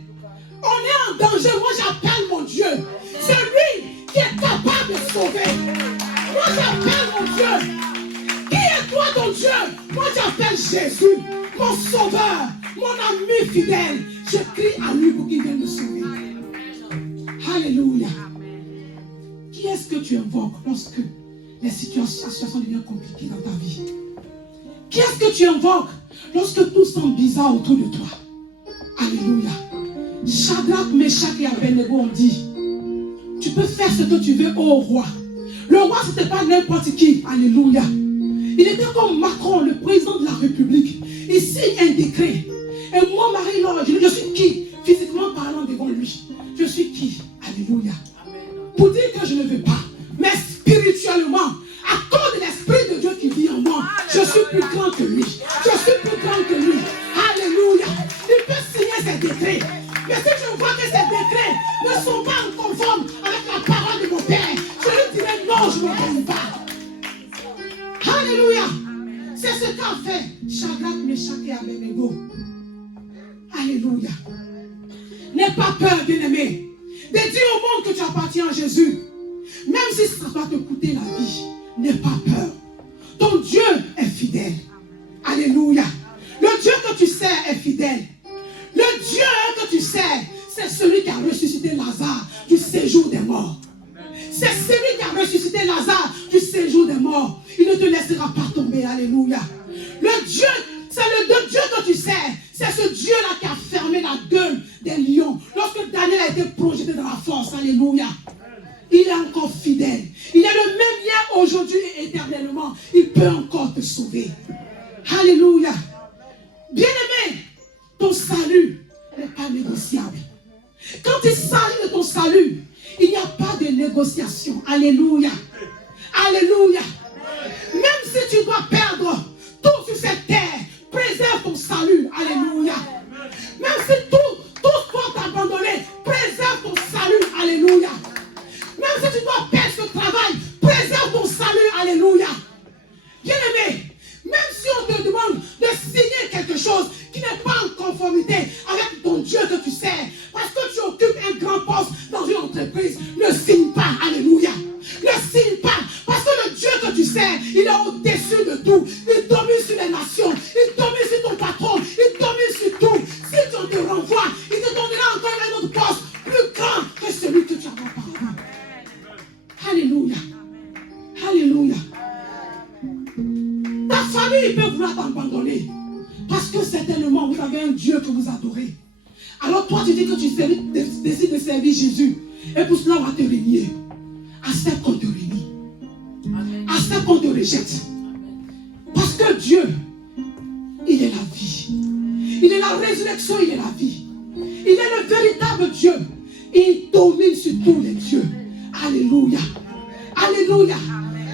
On est en danger. Moi, j'appelle mon Dieu. C'est lui qui est capable de sauver. Moi, j'appelle mon Dieu. Qui est toi, ton Dieu? Moi, j'appelle Jésus, mon sauveur, mon ami fidèle. Je crie à lui pour qu'il vienne me sauver. Alléluia. Qui est-ce que tu invoques lorsque les situations deviennent compliquées dans ta vie? Qui est-ce que tu invoques lorsque tout semble bizarre autour de toi? Alléluia. Shadrach, Meshach et Abednego ont dit, tu peux faire ce que tu veux, ô roi. Le roi, ce n'était pas n'importe qui. Alléluia. Il était comme Macron, le président de la République. Il signe un décret. Et moi, Marie-Laure, je suis qui? Physiquement parlant devant lui. Je suis qui? Alléluia. Pour dire que je ne veux pas. Mais spirituellement, à cause de l'Esprit de Dieu qui vit en moi, je suis plus grand que lui. Je suis plus grand que lui. Alléluia. Il peut signer ses décrets. Mais si je vois que ces décrets ne sont pas conformes avec la parole de mon Père, je lui dirai non, je ne m'obéis pas. Alléluia. C'est ce qu'a fait Shadrach, Meshach et Abednego. Alléluia. N'aie pas peur, bien-aimé, de dire au monde que tu appartiens à Jésus. Même si ça doit te coûter la vie, n'aie pas peur. Ton Dieu est fidèle. Alléluia. Le Dieu que tu sers est fidèle. Le Dieu que tu sers, c'est celui qui a ressuscité Lazare du séjour des morts. C'est celui qui a ressuscité Lazare du séjour des morts. Il ne te laissera pas tomber. Alléluia. Le Dieu, c'est le Dieu que tu sers. C'est ce Dieu-là qui a fermé la gueule des lions. Lorsque Daniel a été projeté dans la force. Alléluia. Il est encore fidèle. Il est le même lien aujourd'hui et éternellement. Il peut encore te sauver. Alléluia. Bien-aimé, ton salut n'est pas négociable. Quand il s'agit de ton salut, il n'y a pas de négociation. Alléluia. Alléluia. Même si tu dois perdre tout sur cette terre, préserve ton salut. Alléluia. Même si tout doit t'abandonner, préserve ton salut. Alléluia. Même si tu dois perdre ce travail, préserve ton salut. Alléluia. Bien-aimé, même si on te demande de signer quelque chose qui n'est pas en conformité avec ton Dieu que tu sers, parce que tu occupes un grand poste dans une entreprise, ne signe pas. Alléluia. Ne signe pas, parce que le Dieu que tu sers, il est au-dessus de tout. Il domine sur les nations, il domine sur ton patron, il domine sur tout. Si tu te renvoies, il te donnera encore un autre poste plus grand que celui que tu as auparavant. Alléluia. Alléluia. Ta famille peut vouloir t'abandonner parce que certainement vous avez un Dieu que vous adorez. Alors toi tu dis que tu décides de servir Jésus et pour cela on va te régner. Accepte qu'on te réunit. Accepte qu'on te rejette. Parce que Dieu, il est la vie. Il est la résurrection, il est la vie. Il est le véritable Dieu. Il domine sur tous les dieux. Alléluia. Alléluia.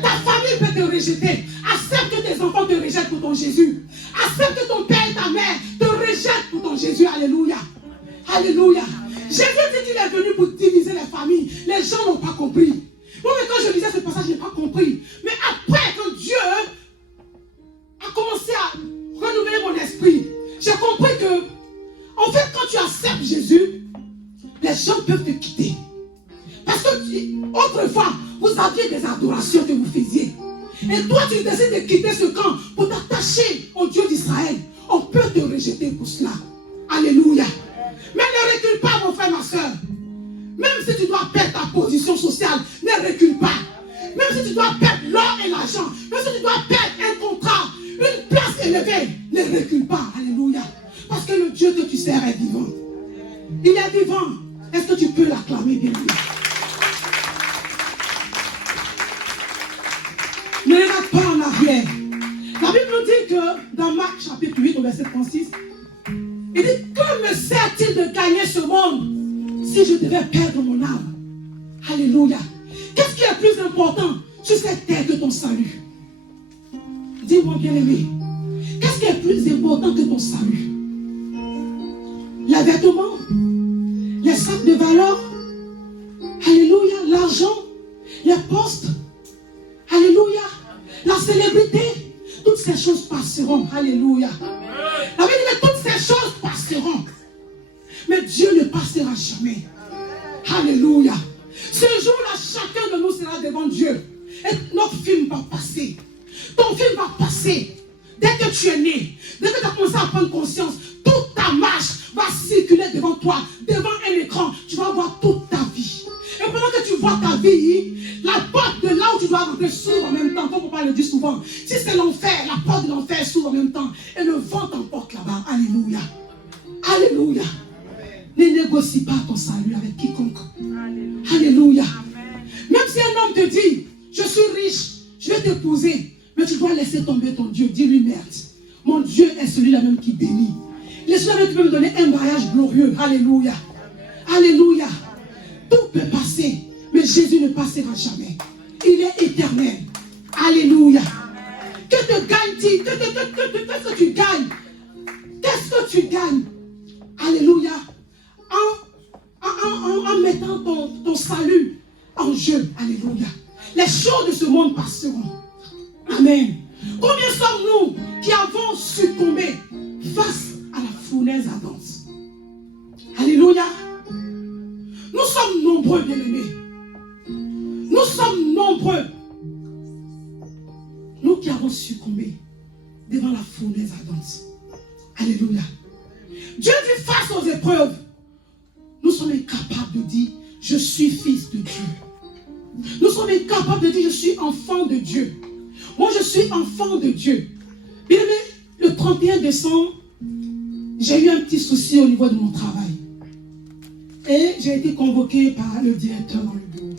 Ta famille peut te rejeter. Accepte que tes enfants te rejettent pour ton Jésus. Accepte que ton père et ta mère te rejettent pour ton Jésus. Alléluia. Alléluia. Jésus dit qu'il est venu pour diviser les familles. Les gens n'ont pas compris. Moi, mais quand je lisais ce passage, je n'ai pas compris. Mais après, quand Dieu a commencé à renouveler mon esprit, j'ai compris que, en fait, quand tu acceptes Jésus, les gens peuvent te quitter. Parce que autrefois, vous aviez des adorations que vous faisiez. Et toi, tu décides de quitter ce camp pour t'attacher au Dieu d'Israël. On peut te rejeter pour cela. Alléluia. Mais ne recule pas, mon frère, ma soeur. Même si tu dois perdre ta position sociale, ne recule pas. Même si tu dois perdre l'or et l'argent, même si tu dois perdre un contrat, une place élevée, ne recule pas. Alléluia. Parce que le Dieu que tu sers est vivant. Il est vivant. Est-ce que tu peux l'acclamer bien? Ne regarde pas en arrière. La Bible nous dit que dans Marc chapitre 8 au verset 36, il dit, que me sert-il de gagner ce monde si je devais perdre mon âme? Alléluia. Qu'est-ce qui est plus important sur cette terre que ton salut? Dis-moi bien aimé, qu'est-ce qui est plus important que ton salut? Les vêtements, les sacs de valeur, alléluia, l'argent, les postes, alléluia, la célébrité, toutes ces choses passeront, alléluia. La Bible dit que toutes ces choses passeront. Mais Dieu ne passera jamais. Alléluia. Ce jour-là, chacun de nous sera devant Dieu. Et notre film va passer. Ton film va passer. Dès que tu es né, dès que tu as commencé à prendre conscience, toute ta marche va circuler devant toi, devant un écran. Tu vas voir toute ta vie. Et pendant que tu vois ta vie, la porte de là où tu dois rentrer s'ouvre en même temps. Comme papa le dit souvent. Si c'est l'enfer, la porte de l'enfer s'ouvre en même temps. Et le vent t'emporte là-bas. Alléluia. Alléluia. Ne négocie pas ton salut avec quiconque. Alléluia. Même si un homme te dit, je suis riche, je vais t'épouser, mais tu dois laisser tomber ton Dieu. Dis-lui merde. Mon Dieu est celui-là même qui bénit. Laisse-lui qui peut me donner un mariage glorieux. Alléluia. Alléluia. Tout peut passer, mais Jésus ne passera jamais. Il est éternel. Alléluia. Que te gagne-t-il? Qu'est-ce que tu gagnes? Qu'est-ce que tu gagnes? Alléluia. En mettant ton salut en jeu. Alléluia. Les choses de ce monde passeront. Amen. Combien sommes-nous qui avons succombé face à la fournaise ardente? Alléluia. Nous sommes nombreux, bien-aimés. Nous sommes nombreux. Nous qui avons succombé devant la fournaise ardente. Alléluia. Dieu dit face aux épreuves, nous sommes incapables de dire, je suis fils de Dieu. Nous sommes incapables de dire, je suis enfant de Dieu. Moi, je suis enfant de Dieu. Bien aimé, le 31 décembre, j'ai eu un petit souci au niveau de mon travail. Et j'ai été convoqué par le directeur dans le bureau.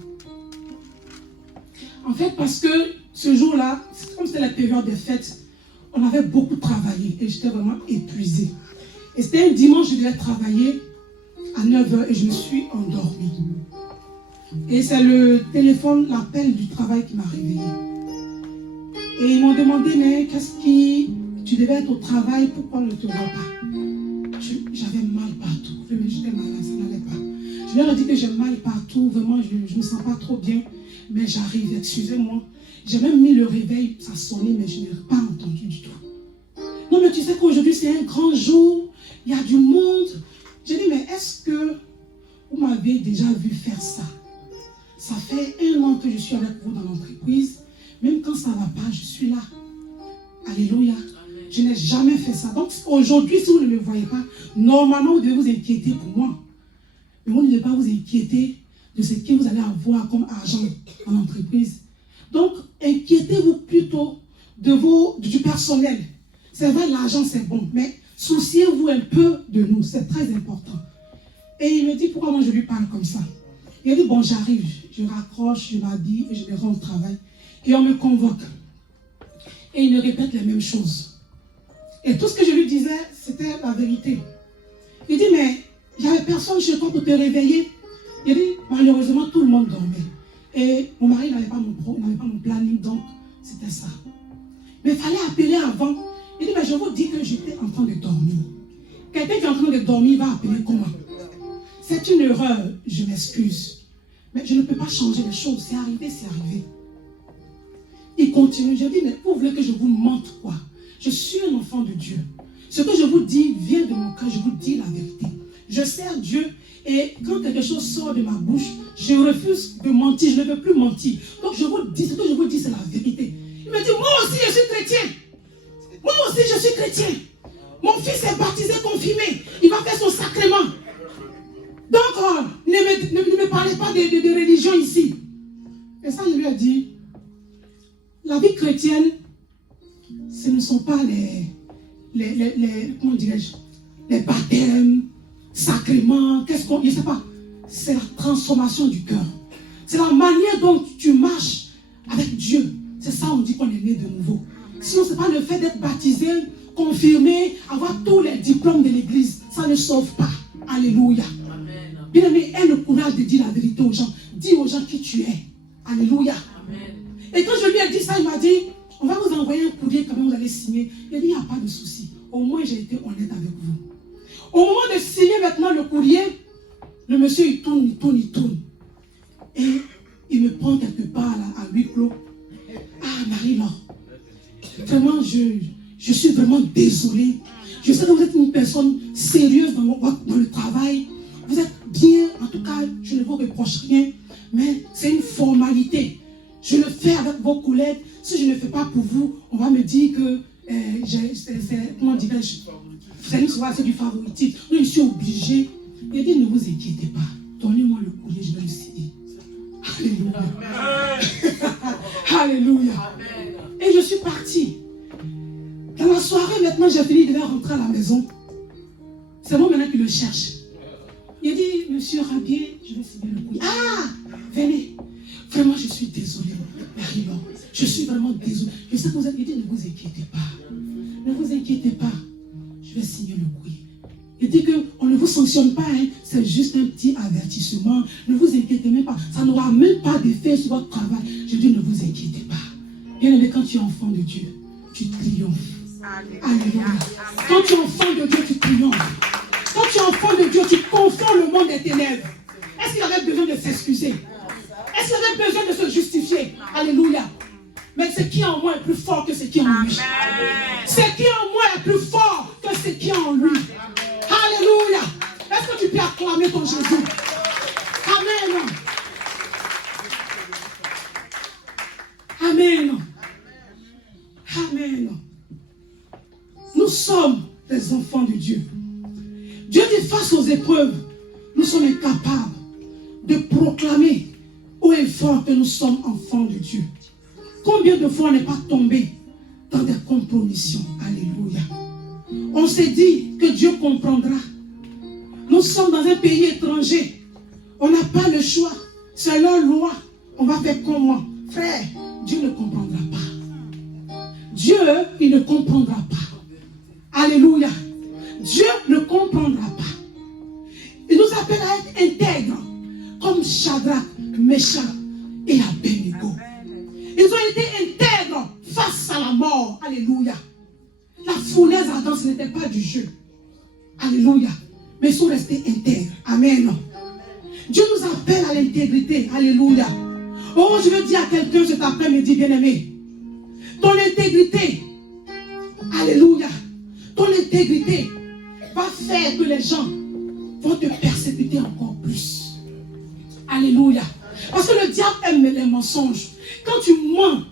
En fait, parce que ce jour-là, comme c'était la période des fêtes, on avait beaucoup travaillé et j'étais vraiment épuisée. Et c'était un dimanche, je devais travailler à 9h et je me suis endormie. Et c'est le téléphone, l'appel du travail qui m'a réveillée. Et ils m'ont demandé, mais qu'est-ce qui... Tu devais être au travail, pourquoi on ne te voit pas? J'avais mal partout. J'étais malade, ça n'allait pas. Je leur ai dit que j'ai mal partout, vraiment, je ne me sens pas trop bien. Mais j'arrive, excusez-moi. J'ai même mis le réveil, ça sonnait, mais je n'ai pas entendu du tout. Non, mais tu sais qu'aujourd'hui, c'est un grand jour, il y a du monde. J'ai dit, mais est-ce que vous m'avez déjà vu faire ça? Ça fait 1 an que je suis avec vous dans l'entreprise. Même quand ça ne va pas, je suis là. Alléluia. Je n'ai jamais fait ça. Donc aujourd'hui, si vous ne me voyez pas, normalement, vous devez vous inquiéter pour moi. Mais vous ne devez pas vous inquiéter de ce que vous allez avoir comme argent dans l'entreprise. Donc, inquiétez-vous plutôt du personnel. C'est vrai, l'argent c'est bon, mais souciez-vous un peu de nous, c'est très important. Et il me dit, pourquoi moi je lui parle comme ça? Il a dit, bon, j'arrive, je raccroche, je m'habille et je vais rendre au travail. Et on me convoque. Et il me répète les mêmes choses. Et tout ce que je lui disais, c'était la vérité. Il dit, mais il n'y avait personne chez toi pour te réveiller. Il dit, malheureusement, tout le monde dormait. Et mon mari n'avait pas mon planning, donc c'était ça. Mais il fallait appeler avant. Il dit, mais je vous dis que j'étais en train de dormir. Quelqu'un qui est en train de dormir va appeler comment? C'est une erreur, je m'excuse. Mais je ne peux pas changer les choses. C'est arrivé, c'est arrivé. Il continue. Je dis, mais vous voulez que je vous mente quoi? Je suis un enfant de Dieu. Ce que je vous dis vient de mon cœur. Je vous dis la vérité. Je sers Dieu. Et quand quelque chose sort de ma bouche, je refuse de mentir. Je ne veux plus mentir. Donc je vous dis, ce que je vous dis, c'est la vérité. Il me dit, moi aussi je suis chrétien. Moi aussi je suis chrétien. Mon fils est baptisé, confirmé. Il va faire son sacrement. Donc, ne me parlez pas de religion ici. Et ça, je lui ai dit, la vie chrétienne, ce ne sont pas comment dirais-je, les baptêmes, sacrements, qu'est-ce qu'on, je ne sais pas. C'est la transformation du cœur. C'est la manière dont tu marches avec Dieu. C'est ça, on dit qu'on est né de nouveau. Sinon, ce n'est pas le fait d'être baptisé, confirmé, avoir tous les diplômes de l'église. Ça ne sauve pas. Alléluia. Bien aimé, aie le courage de dire la vérité aux gens. Dis aux gens qui tu es. Alléluia. Amen. Et quand je lui ai dit ça, il m'a dit, on va vous envoyer un courrier, comment vous allez signer. Il a dit, il n'y a pas de souci. Au moins, j'ai été honnête avec vous. Au moment de signer maintenant le courrier, le monsieur, il tourne. Et il me prend quelque part là, à huis clos. Ah, Marie-Laure, vraiment, je suis vraiment désolée. Je sais que vous êtes une personne sérieuse dans le travail. Vous êtes bien, en tout cas, je ne vous reproche rien, mais c'est une formalité. Je le fais avec vos collègues. Si je ne le fais pas pour vous, on va me dire que comment dirais-je, c'est du favoritisme. Donc, je suis obligée. Il dit, ne vous inquiétez pas. Donnez-moi le courrier, je vais le signer. Alléluia. Alléluia. Et je suis partie. Dans la soirée, maintenant, j'ai fini, je devais rentrer à la maison. C'est moi maintenant qui le cherche. Il dit, monsieur Rabier, je vais signer le courrier. Ah, venez. Vraiment, je suis désolé, Marie-Laure. Je suis vraiment désolé. Je sais que vous avez dit, ne vous inquiétez pas. Ne vous inquiétez pas. Je vais signer le courrier. Il dit qu'on ne vous sanctionne pas, hein. C'est juste un petit avertissement. Ne vous inquiétez même pas. Ça n'aura même pas d'effet sur votre travail. Je dis, ne vous inquiétez pas. Bien aimé, quand tu es enfant de Dieu, tu triomphes. Alléluia. Quand tu es enfant de Dieu, tu triomphes. Quand tu es enfant de Dieu, tu confonds le monde des ténèbres. Est-ce qu'il avait besoin de s'excuser? Est-ce qu'il avait besoin de se justifier? Alléluia. Mais ce qui est en moi est plus fort que ce qui est en lui. Ce qui est en moi est plus fort que ce qui est en lui. Alléluia. Est-ce que tu peux acclamer ton Jésus? Amen. Amen. Amen. Nous sommes des enfants de Dieu. Dieu dit face aux épreuves, nous sommes incapables de proclamer haut et fort que nous sommes enfants de Dieu. Combien de fois on n'est pas tombé dans des compromissions? Alléluia. On s'est dit que Dieu comprendra. Nous sommes dans un pays étranger. On n'a pas le choix. C'est leur loi. On va faire comment? Frère, Dieu ne comprendra pas. Dieu, il ne comprendra pas. Alléluia. Dieu ne comprendra pas. Il nous appelle à être intègres, comme Shadrach, Meshach et Abednego. Ils ont été intègres face à la mort. Alléluia. La fournaise ardente, ce n'était pas du jeu. Alléluia. Mais ils sont restés intègres. Amen. Dieu nous appelle à l'intégrité. Alléluia. Oh, je veux dire à quelqu'un cet après-midi, bien-aimé. Ton intégrité. Alléluia. Ton intégrité va faire que les gens vont te persécuter encore plus. Alléluia. Parce que le diable aime les mensonges. Quand tu mens,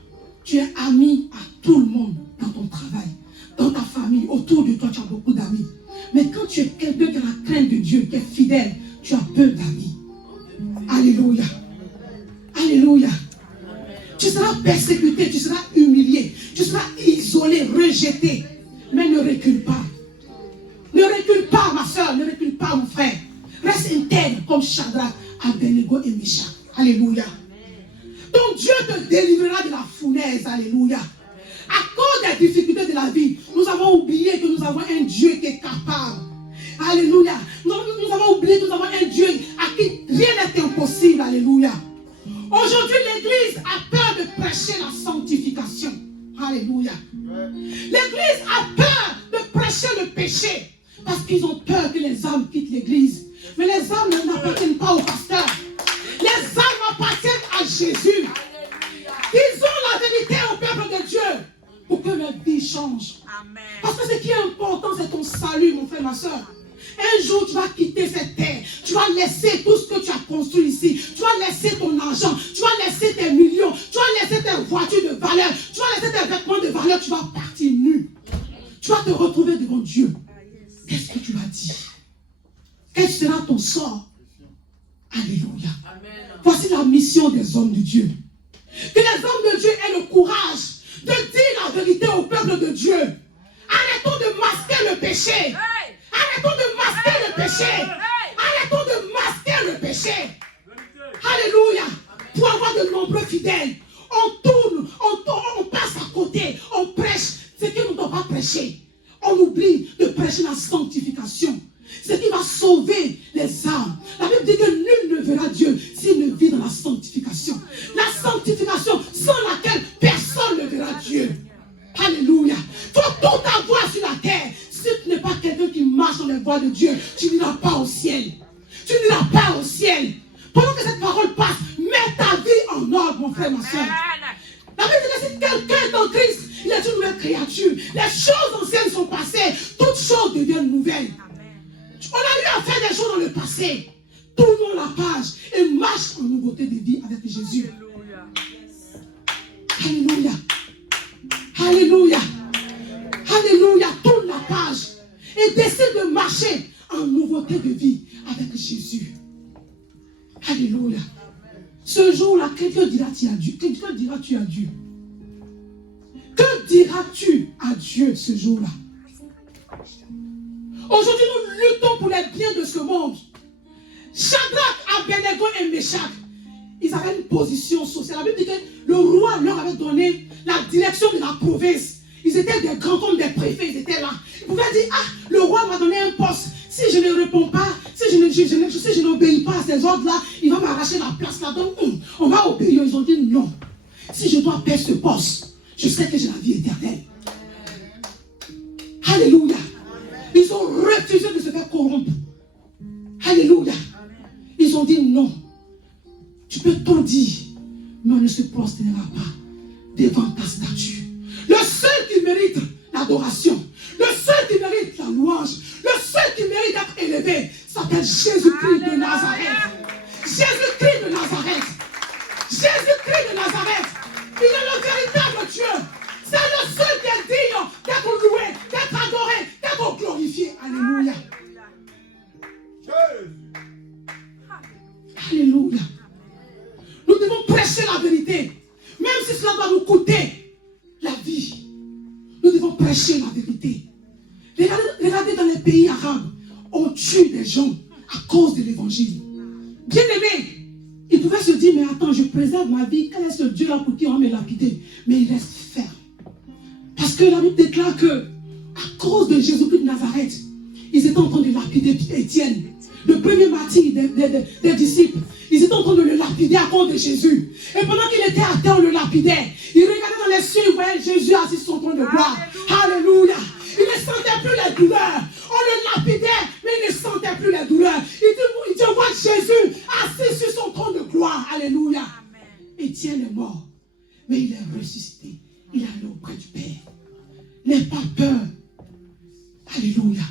tu es ami à tout le monde dans ton travail, dans ta famille, autour de toi, tu as beaucoup d'amis. Mais quand tu es quelqu'un qui a la crainte de Dieu, qui est fidèle, tu as peu d'amis. Alléluia. Alléluia. Tu seras persécuté, tu seras humilié, tu seras isolé, rejeté. Mais ne recule pas. Ne recule pas, ma soeur, ne recule pas, mon frère. Reste intègre comme Shadrach, Abednego et Meshach. Alléluia. Donc Dieu te délivrera de la fournaise. Alléluia. À cause des difficultés de la vie, nous avons oublié que nous avons un Dieu qui est capable. Alléluia. Nous avons oublié que nous avons un Dieu à qui rien n'est impossible. Alléluia. Aujourd'hui, l'Église a peur de prêcher la sanctification. Alléluia. L'Église a peur de prêcher le péché parce qu'ils ont peur que les âmes quittent l'Église. Mais les âmes n'appartiennent pas au pasteur. Les âmes appartiennent à Jésus. Ils ont la vérité au peuple de Dieu pour que leur vie change. Parce que ce qui est important, c'est ton salut, mon frère, ma soeur. Un jour, tu vas quitter cette terre. Tu vas laisser tout ce que tu as construit ici. Tu vas laisser ton argent. Tu vas laisser tes millions. Tu vas laisser tes voitures de valeur. Tu vas laisser tes vêtements de valeur. Tu vas partir nu. Tu vas te retrouver devant Dieu. Qu'est-ce que tu vas dire? Quel sera ton sort? Alléluia. Voici la mission des hommes de Dieu. Que les hommes de Dieu aient le courage de dire la vérité au peuple de Dieu. Arrêtons de masquer le péché. Arrêtons de masquer le péché. Arrêtons de masquer le péché. Alléluia. Pour avoir de nombreux fidèles, on tourne, on passe à côté, on prêche ce que nous ne devons pas prêcher. On oublie de prêcher la sanctification. Ce qui va sauver les âmes. La Bible dit que nul ne verra Dieu s'il ne vit dans la sanctification. La sanctification sans laquelle personne ne verra Dieu. Alléluia. Il faut tout avoir sur la terre. Si tu n'es pas quelqu'un qui marche dans les voies de Dieu, tu n'iras pas au ciel. Tu n'iras pas au ciel. Pendant que cette parole passe, mets ta vie en ordre, mon frère, ma soeur. La Bible dit que si quelqu'un est en Christ, il est une nouvelle créature. Les choses anciennes sont passées. Toutes choses deviennent nouvelles. On a eu à faire des choses dans le passé. Tournons la page et marche en nouveauté de vie avec Jésus. Alléluia. Alléluia. Alléluia. Tourne la page et décide de marcher en nouveauté de vie avec Jésus. Alléluia. Ce jour-là, que diras-tu à Dieu? Que diras-tu à Dieu? Que diras-tu à Dieu ce jour-là? Aujourd'hui, nous luttons pour les biens de ce monde. Shadrach, Abednego et Meshach, ils avaient une position sociale. La Bible dit que le roi leur avait donné la direction de la province. Ils étaient des grands comme des préfets, ils étaient là. Ils pouvaient dire, ah, le roi m'a donné un poste. Si je ne réponds pas, si je n'obéis pas à ces ordres-là, il va m'arracher la place là. Donc, on va obéir. Ils ont dit non. Si je dois perdre ce poste, je sais que j'ai la vie éternelle. Alléluia. Ils ont refusé de se faire corrompre. Alléluia. Ils ont dit non. Tu peux tout dire, mais on ne se prosternera pas devant ta statue. Le seul qui mérite l'adoration, le seul qui mérite la louange, le seul qui mérite d'être élevé, s'appelle Jésus-Christ de Nazareth. Jésus-Christ de Nazareth. Jésus-Christ de Nazareth. Il est le véritable Dieu. C'est le seul qui est digne d'être loué, d'être adoré, d'être glorifié. Alléluia. Alléluia. Nous devons prêcher la vérité. Même si cela va nous coûter la vie. Nous devons prêcher la vérité. Regardez dans les pays arabes, on tue des gens à cause de l'évangile. Bien aimé, ils pouvaient se dire, mais attends, je préserve ma vie. Quel est ce Dieu-là pour qui on va me lapider? Mais il reste ferme. Parce que la Bible déclare que, à cause de Jésus-Christ de Nazareth, ils étaient en train de lapider Étienne, le premier martyr des disciples. Ils étaient en train de le lapider à cause de Jésus. Et pendant qu'il était à terre, on le lapidait. Il regardait dans les cieux, il voyait Jésus assis sur son trône de gloire. Alléluia. Il ne sentait plus les douleurs. On le lapidait, mais il ne sentait plus les douleurs. Il dit, on voit Jésus assis sur son trône de gloire. Alléluia. Étienne est mort, mais il est ressuscité. Il est allé auprès du Père. N'aie pas peur. Alléluia.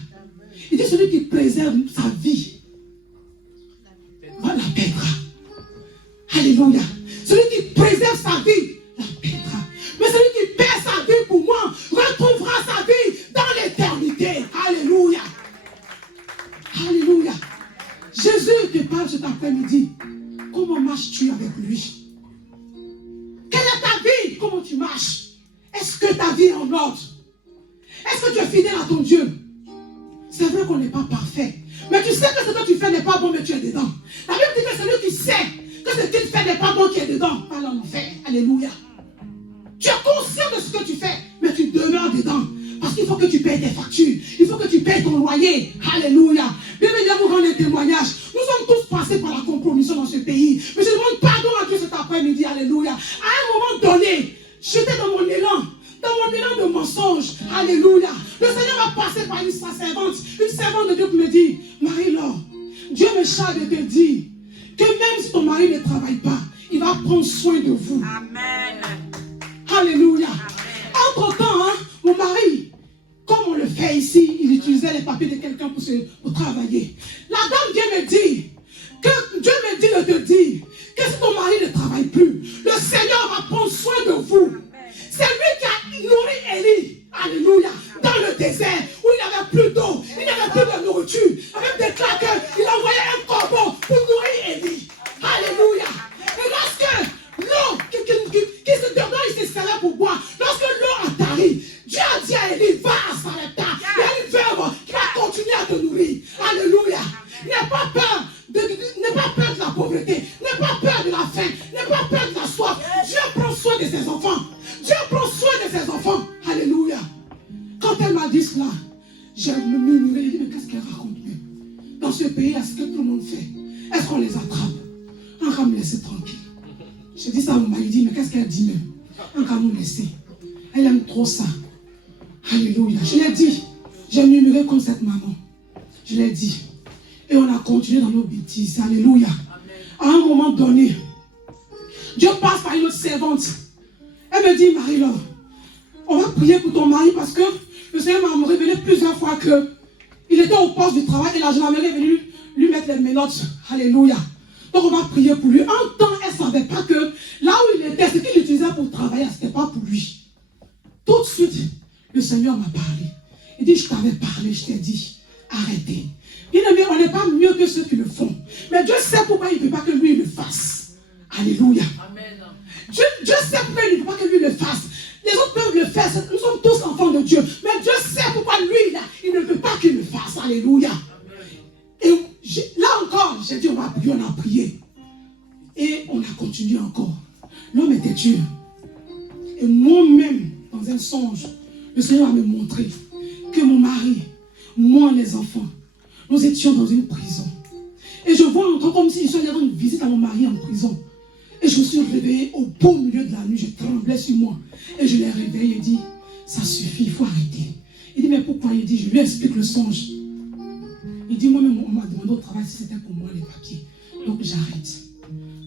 Il dit, celui qui préserve sa vie va la perdre. Alléluia. Celui qui préserve sa vie la perdra. Mais celui qui perd sa vie pour moi retrouvera sa vie dans l'éternité. Alléluia. Alléluia. Jésus te parle cet après-midi. Comment marches-tu avec lui? Quelle est ta vie? Comment tu marches? Est-ce que ta vie est en ordre? Est-ce que tu es fidèle à ton Dieu? C'est vrai qu'on n'est pas parfait. Mais tu sais que ce que tu fais n'est pas bon, mais tu es dedans. La Bible dit que celui qui sait que ce qu'il fait n'est pas bon, qui est dedans, va en enfer. Alléluia. Tu es conscient de ce que tu fais, mais tu demeures dedans. Parce qu'il faut que tu payes tes factures. Il faut que tu payes ton loyer. Alléluia. Bienvenue à vous rendre un témoignage. Nous sommes tous passés par la compromission dans ce pays. Mais je demande pardon à Dieu cet après-midi. Alléluia. À un moment donné, j'étais dans mon élan de mensonge. Alléluia. Le Seigneur va passer par une servante de Dieu qui me dit, Marie-Laure, Dieu me charge de te dire que même si ton mari ne travaille pas, il va prendre soin de vous. Amen. Alléluia. Entre-temps, mon mari, comme on le fait ici, il utilisait les papiers de quelqu'un pour travailler. La dame vient me dire que Dieu me dit de te dire que si ton mari ne travaille plus, le Seigneur va prendre soin de vous. C'est lui qui a nourri Élie. Alléluia. Dans le désert où il n'avait plus d'eau, il n'avait plus de nourriture. Il avait déclaré qu'il envoyait un corbeau pour nourrir Élie. Alléluia. Et lorsque l'eau qui se dedans, il se servait pour boire. Lorsque l'eau a tari, Dieu a dit à Élie, va à Sarepta. Il y a une veuve qui va continuer à te nourrir. Alléluia. N'aie pas peur de la pauvreté. N'aie pas peur de la faim. N'aie pas peur de la soif. Dieu prend soin de ses enfants. Dieu prend soin de ses enfants. Alléluia. Quand elle m'a dit cela, j'ai me murmuré, j'ai dit, mais qu'est-ce qu'elle raconte même? Dans ce pays, est-ce que tout le monde fait? Est-ce qu'on les attrape? On va me laisser tranquille. J'ai dit ça à mon mari, il dit, mais qu'est-ce qu'elle dit même? On va me laisser. Elle aime trop ça. Alléluia. Je l'ai dit. J'ai murmuré comme cette maman. Je l'ai dit. Et on a continué dans nos bêtises. Alléluia. À un moment donné, Dieu passe par une autre servante. Elle me dit, Marie-Laure, on va prier pour ton mari parce que le Seigneur m'a révélé plusieurs fois qu'il était au poste du travail et la gendarmerie est venue lui mettre les menottes. Alléluia. Donc on va prier pour lui. En temps, elle ne savait pas que là où il était, ce qu'il utilisait pour travailler, ce n'était pas pour lui. Tout de suite, le Seigneur m'a parlé. Il dit, je t'avais parlé, je t'ai dit, arrêtez. Bien aimé, on n'est pas mieux que ceux qui le font. Mais Dieu sait pourquoi il ne veut pas que lui le fasse. Alléluia. Amen. Dieu sait pourquoi il ne veut pas que lui le fasse. Les autres peuvent le faire. Nous sommes tous enfants de Dieu. Mais Dieu sait pourquoi lui, là, il ne veut pas qu'il le fasse. Alléluia. Et Là encore, j'ai dit, on a prié. Et on a continué encore. L'homme était dur. Et moi-même, dans un songe, le Seigneur m'a montré que mon mari, moi, les enfants, nous étions dans une prison. Et je vois encore comme si je suis allé rendre une visite à mon mari en prison. Et je me suis réveillée au beau milieu de la nuit, je tremblais sur moi. Et je l'ai réveillé et dit, ça suffit, il faut arrêter. Il dit, mais pourquoi? Il dit, je lui explique le songe. Il dit, moi-même, on m'a demandé au travail si c'était pour moi les papiers. Donc j'arrête.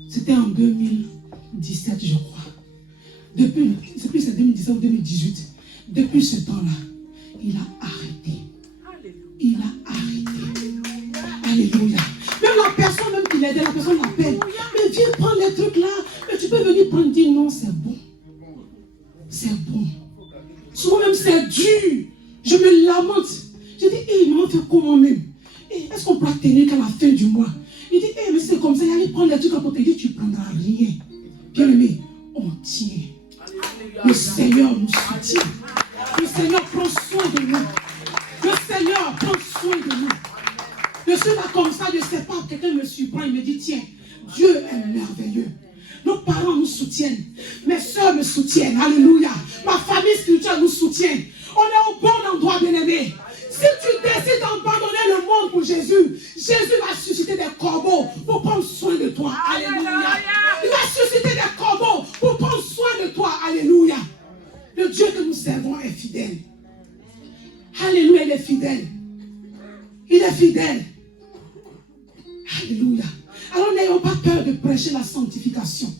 C'était en 2017, je crois. Depuis, c'est 2017 ou 2018. Depuis ce temps-là, il a arrêté. Il a arrêté. Alléluia. Même la personne même qui l'aidait, la personne l'appelle. Mais viens prendre les trucs là. Mais tu peux venir prendre. Dire non, c'est bon. C'est bon. Souvent même c'est dur. Je me lamente. Je dis, il m'a fait comment même? Est-ce qu'on pourra tenir qu'à la fin du mois? Il dit, mais c'est comme ça, il allait prendre les trucs à côté. Il dit, tu ne prendras rien. Bien aimé, on tient. Le Seigneur nous soutient. Le Seigneur prend soin de nous. Le Seigneur prend soin de nous. Je suis là comme ça, je ne sais pas, quelqu'un me surprend, il me dit, tiens, Dieu est merveilleux. Nos parents nous soutiennent. Mes soeurs me soutiennent. Alléluia. Ma famille spirituelle nous soutient. On est au bon endroit, bien-aimé. Si tu décides d'abandonner le monde pour Jésus, Jésus va susciter des corbeaux pour prendre soin de toi. Alléluia. Il va susciter des corbeaux pour prendre soin de toi. Alléluia. Le Dieu que nous servons est fidèle. Alléluia, il est fidèle. Il est fidèle. Alléluia. Alors n'ayons pas peur de prêcher la sanctification.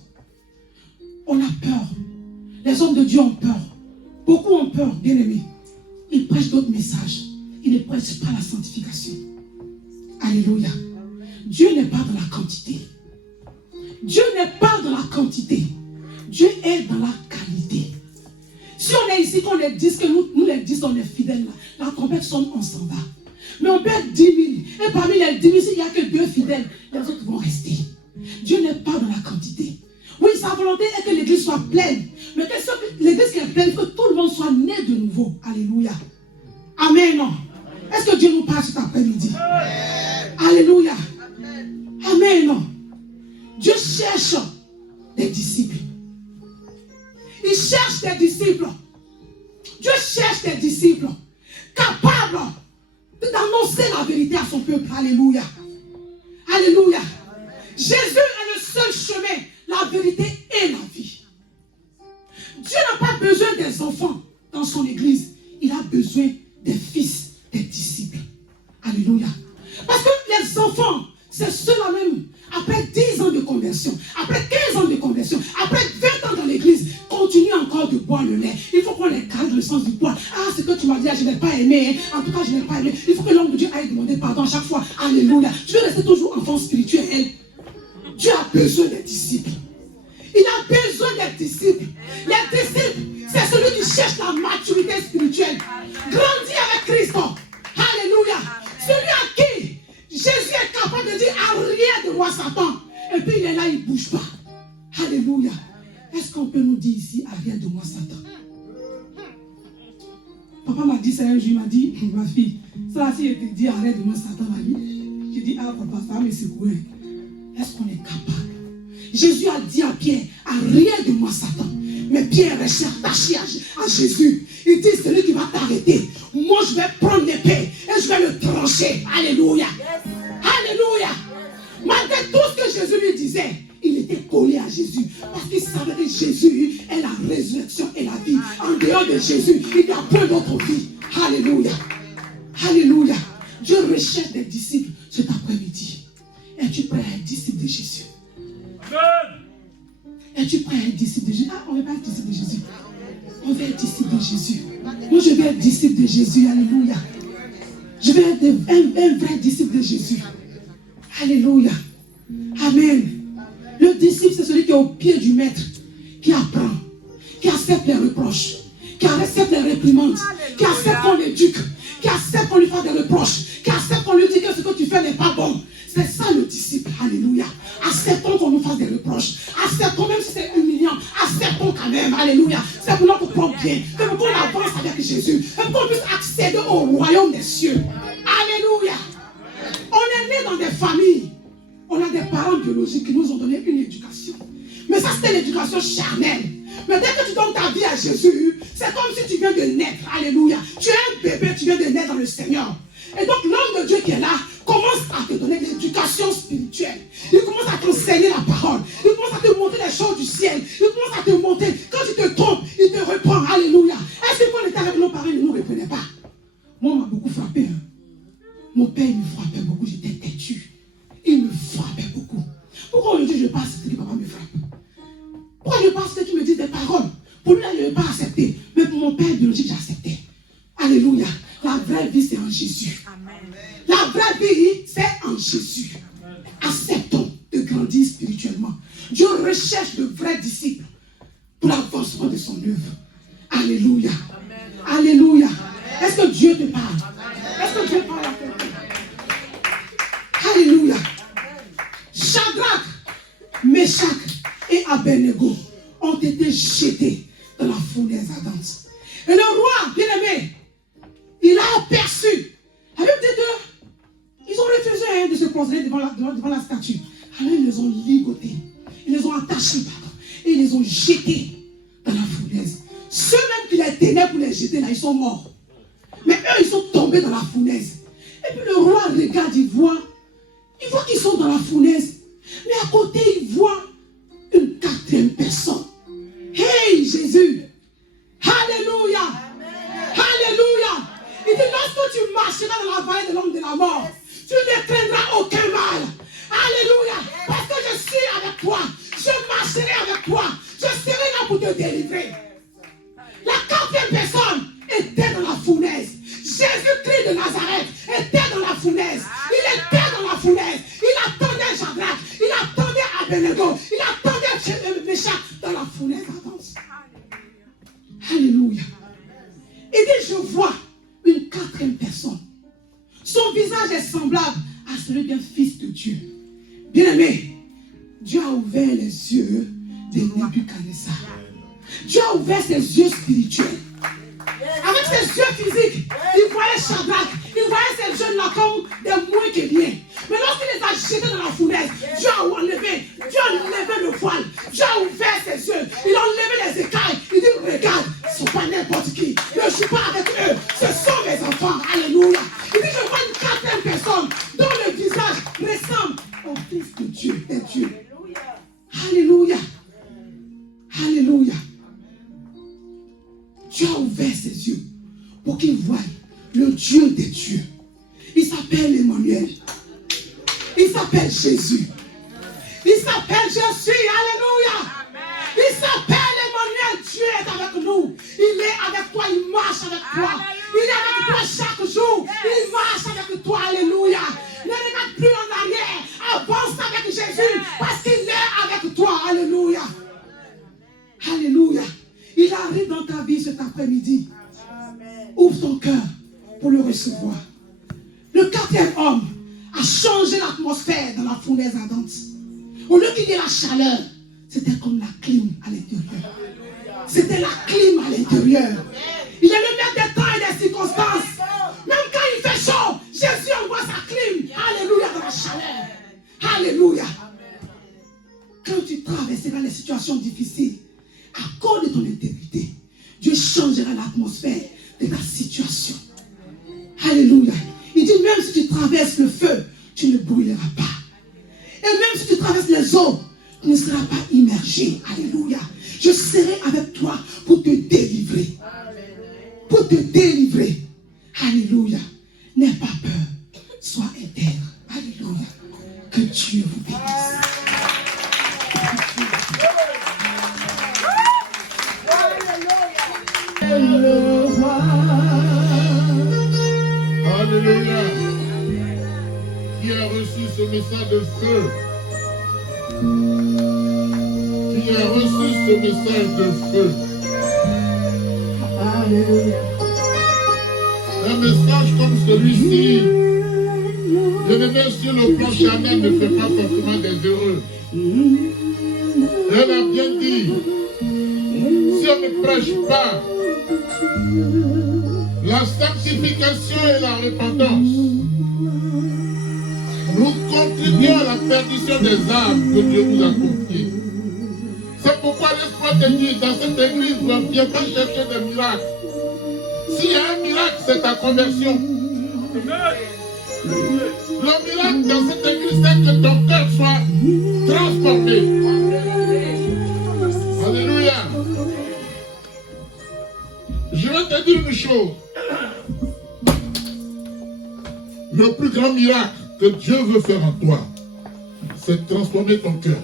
On a peur. Les hommes de Dieu ont peur. Beaucoup ont peur, bien aimés. Ils prêchent d'autres messages. Ils ne prêchent pas la sanctification. Alléluia. Dieu n'est pas dans la quantité. Dieu n'est pas dans la quantité. Dieu est dans la qualité. Si on est ici, qu'on les dise que nous les 10, on est fidèles là, la trompette sonne, on s'en va. Mais on peut être 10 000. Et parmi les 10 000, s'il n'y a que 2 fidèles, les autres vont rester. Dieu n'est pas dans la quantité. Oui, sa volonté est que l'église soit pleine. Mais que l'église qui est pleine, il faut que tout le monde soit né de nouveau. Alléluia. Amen. Est-ce que Dieu nous parle cet après-midi? Alléluia. Amen. Dieu cherche des disciples. Il cherche des disciples. Dieu cherche des disciples capables d'annoncer la vérité à son peuple. Alléluia. Alléluia. Jésus est le seul chemin, la vérité et la vie. Dieu n'a pas besoin des enfants dans son église. Il a besoin des fils, des disciples. Alléluia. Parce que les enfants, c'est ceux-là même, après 10 ans de conversion, après 15 ans de conversion, après 20 ans dans l'église, continuent encore de boire le lait. Il faut qu'on les calme dans le sens du poids. Ah, ce que tu m'as dit, je n'ai pas aimé. En tout cas, je n'ai pas aimé. Il faut que l'homme de Dieu aille demander pardon à chaque fois. Alléluia. Tu veux rester toujours enfant spirituel. Dieu a besoin des disciples. Il a besoin des disciples. Les disciples, c'est celui qui cherche la maturité spirituelle. Grandit avec Christ. Alléluia. Celui à qui Jésus est capable de dire rien de moi, Satan. Et puis il est là, il ne bouge pas. Alléluia. Est-ce qu'on peut nous dire ici, arrière de moi, Satan? Papa m'a dit ça un jour, il m'a dit, ma fille, ça si je te dis, arrête de moi, Satan, ma vie. Je dis, ah papa, ça va me secouer. Est-ce qu'on est capable? Jésus a dit à Pierre, arrière de moi, Satan. Mais Pierre est attaché à Jésus. Il dit, celui qui va t'arrêter, moi je vais prendre l'épée et je vais le trancher. Alléluia. Alléluia. Malgré tout ce que Jésus lui disait, il était collé à Jésus. Parce qu'il savait que Jésus est la résurrection et la vie. En dehors de Jésus, il n'y a pas d'autre vie. Alléluia. Alléluia. Dieu recherche des disciples cet après-midi. Es-tu prêt à être disciple de Jésus? Es-tu prêt à être disciple de Jésus? Ah, on ne veut pas être disciple de Jésus. On veut être disciple de Jésus. Moi, je vais être disciple de Jésus. Alléluia. Je vais être un vrai disciple de Jésus. Alléluia. Amen. Le disciple, c'est celui qui est au pied du maître, qui apprend, qui accepte les reproches, qui accepte les réprimandes, qui accepte qu'on l'éduque, qui accepte qu'on lui fasse des reproches, qui accepte qu'on lui dise que ce que tu fais n'est pas bon. C'est ça le disciple. Alléluia. Acceptons qu'on nous fasse des reproches. Acceptons même si c'est humiliant. Acceptons quand même. Alléluia. C'est pour notre propre bien. C'est pour qu'on avance avec Jésus. Et pour qu'on puisse accéder au royaume des cieux. Alléluia. On est né dans des c'était l'éducation charnelle. Mais dès que tu donnes ta vie à Jésus, c'est comme si tu viens de naître. Alléluia. Tu es un bébé, tu viens de naître dans le Seigneur. Et donc l'homme de Dieu qui est là commence à te donner l'éducation spirituelle. Il commence à t'enseigner la parole. Il commence à te montrer les choses du ciel. Il commence à te montrer. Quand tu te trompes, il te reprend. Alléluia. Est-ce que quand on était avec nos parents, ils ne nous reprenaient pas? Moi, on m'a beaucoup frappé. Mon père, il me frappait beaucoup. J'étais têtu. Il me frappait beaucoup. Pourquoi aujourd'hui je passe et que papa me frappe? Pourquoi je passe et qu'il me dit des paroles? Pour lui, là, je n'ai pas accepté. Mais pour mon père biologique, j'ai accepté. Alléluia. La vraie vie, c'est en Jésus. Amen. La vraie vie, c'est en Jésus. Acceptons de grandir spirituellement. Dieu recherche de vrais disciples pour l'avancement de son œuvre. Alléluia. Amen. Alléluia. Est-ce que Dieu te parle? Est-ce que Dieu parle à quelqu'un? Alléluia. Shadrach, Meshach et Abednego ont été jetés dans la fournaise ardente. Et le roi, bien aimé, il a aperçu. La Bible dit qu'ils ont refusé de se poser devant la statue. Alors ils les ont ligotés. Ils les ont attachés, et ils les ont jetés dans la fournaise. Ceux-mêmes qui les tenaient pour les jeter là, ils sont morts. Mais eux, ils sont tombés dans la fournaise. Et puis le roi regarde, il voit qu'ils sont dans la fournaise. Mais à côté, il voit une quatrième personne. Hey, Jésus! Alléluia! Alléluia! Il dit, lorsque tu marcheras dans la vallée de l'homme de la mort, tu ne craindras aucun mal. Alléluia! Parce que je suis avec toi. Je marcherai avec toi. Je serai là pour te délivrer. La quatrième personne était dans la fournaise. Jésus-Christ de Nazareth était dans la fournaise. Il était dans la fournaise. Il attendait Shadrach. Il attendait Abednego. Il attendait Meshach dans la fournaise ardente. Alléluia. Il dit, je vois une quatrième personne. Son visage est semblable à celui d'un fils de Dieu. Bien-aimé, Dieu a ouvert les yeux de Nebuchadnezzar. Dieu a ouvert ses yeux spirituels. Avec ses yeux physiques, il voyait Shadrach, il voyait ces jeunes-là comme des moins que rien. Mais lorsqu'il les a jetés dans la fournaise, Dieu a enlevé le voile, Dieu a ouvert ses yeux, il a enlevé les écailles. Il dit, regarde, ce ne sont pas n'importe qui, ne joue pas avec eux, ce sont mes enfants. Alléluia. Il dit, je vois une quatrième personne dont le visage ressemble au Fils de Dieu, des dieux. Alléluia. Alléluia. Dieu a ouvert ses yeux pour qu'il voie le Dieu des dieux. Il s'appelle Emmanuel. Il s'appelle Jésus. Il s'appelle Jésus. Alléluia. Il s'appelle Emmanuel. Dieu est avec nous. Il est avec toi. Il marche avec toi. Il est avec toi chaque jour. Il marche avec toi. Alléluia. Ne regarde plus en arrière. Avance avec Jésus parce qu'il est avec toi. Alléluia. Alléluia. Il arrive dans ta vie cet après-midi. Ouvre ton cœur pour le recevoir. Le quatrième homme a changé l'atmosphère dans la fournaise ardente. Au lieu qu'il y ait la chaleur, c'était comme la clim à l'intérieur. C'était la clim à l'intérieur. Il est le maître des temps et des circonstances. Même quand il fait chaud, Jésus envoie sa clim. Alléluia, dans la chaleur. Alléluia. Quand tu traverseras les situations difficiles, à cause de ton intégrité, Dieu changera l'atmosphère de ta situation. Alléluia. Il dit, même si tu traverses le feu, tu ne brûleras pas. Et même si tu traverses les eaux, tu ne seras pas immergé. Alléluia. Je serai avec toi pour te délivrer. Pour te délivrer. Alléluia. N'aie pas peur. Sois intègre. Alléluia. Que Dieu vous bénisse. Alléluia. Qui a reçu ce message de feu? Qui a reçu ce message de feu? Alléluia. Un message comme celui-ci, je ne vais sur le plan charnel ne fait pas forcément des heureux. Elle a bien dit, si on ne prêche pas la sanctification et la repentance, nous contribuons à la perdition des âmes que Dieu nous a confiées. C'est pourquoi laisse-moi te dire, dans cette église, ne viens pas chercher des miracles. S'il y a un miracle, c'est ta conversion. Le miracle dans cette église, c'est que ton cœur soit transformé. Alléluia. Je vais te dire une chose. Le plus grand miracle que Dieu veut faire en toi, c'est de transformer ton cœur.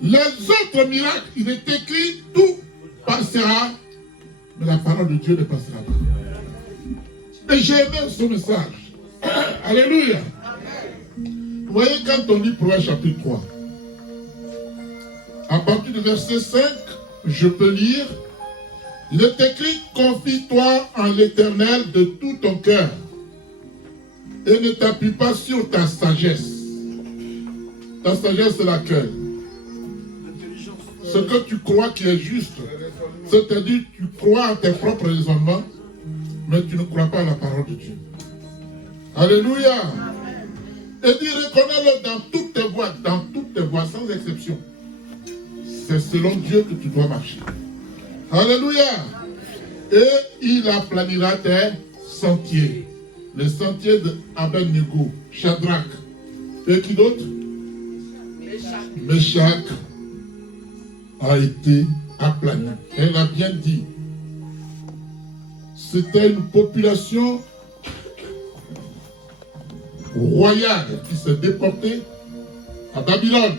Les autres miracles, il est écrit, tout passera, mais la parole de Dieu ne passera pas. Et j'ai aimé ce message. Alléluia. Vous voyez, quand on lit Proverbes chapitre 3, à partir du verset 5, je peux lire, il est écrit, confie-toi en l'Éternel de tout ton cœur et ne t'appuie pas sur ta sagesse. Ta sagesse, c'est laquelle? Ce que tu crois qui est juste, c'est-à-dire tu crois à tes propres raisonnements, mais tu ne crois pas à la parole de Dieu. Alléluia. Et dit, reconnais-le dans toutes tes voies, sans exception. C'est selon Dieu que tu dois marcher. Alléluia. Et il aplanira tes sentiers. Les sentiers d'Abednego, Shadrach. Et qui d'autre? Meshach a été aplani. Elle a bien dit. C'était une population royale qui s'est déportée à Babylone.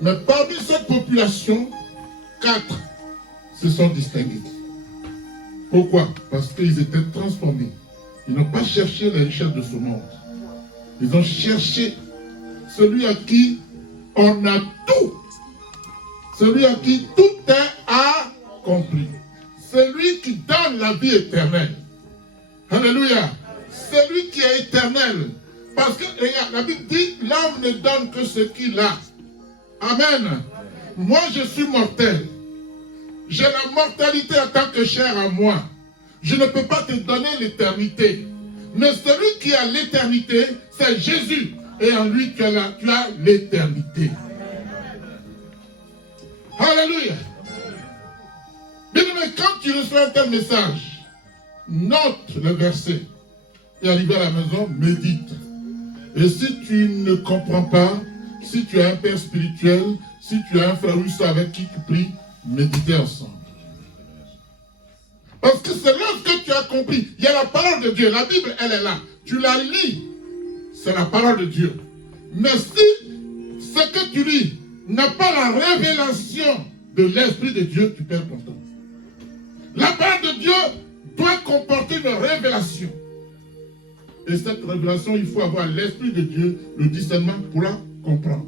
Mais parmi cette population, 4 se sont distingués. Pourquoi? Parce qu'ils étaient transformés. Ils n'ont pas cherché les richesses de ce monde. Ils ont cherché celui à qui on a tout. Celui à qui tout est accompli. Celui qui donne la vie éternelle. Alléluia. Celui qui est éternel. Parce que, regarde, la Bible dit, l'homme ne donne que ce qu'il a. Amen. Moi, je suis mortel. J'ai la mortalité en tant que chair à moi. Je ne peux pas te donner l'éternité. Mais celui qui a l'éternité, c'est Jésus. Et en lui, tu as l'éternité. Alléluia. Bien aimé, quand tu reçois un tel message, note le verset. Et arrivé à la maison, médite. Et si tu ne comprends pas, si tu as un père spirituel, si tu as un frère ou soeur avec qui tu pries, méditez ensemble. Parce que c'est lorsque tu as compris, il y a la parole de Dieu, la Bible, elle est là. Tu la lis, c'est la parole de Dieu. Mais si ce que tu lis n'a pas la révélation de l'Esprit de Dieu, tu perds ton temps. La parole de Dieu doit comporter une révélation. Et cette révélation, il faut avoir l'Esprit de Dieu, le discernement pour la comprendre.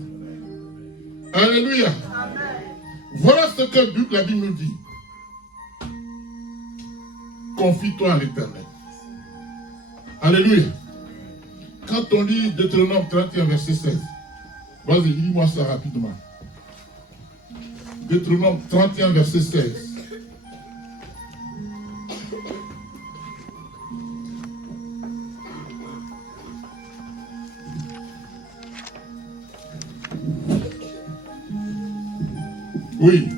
Alléluia. Voilà ce que la Bible nous dit. Confie-toi à l'Éternel. Alléluia. Quand on lit Deutéronome 31, verset 16, vas-y, lis-moi ça rapidement. Deutéronome 31, verset 16. Oui.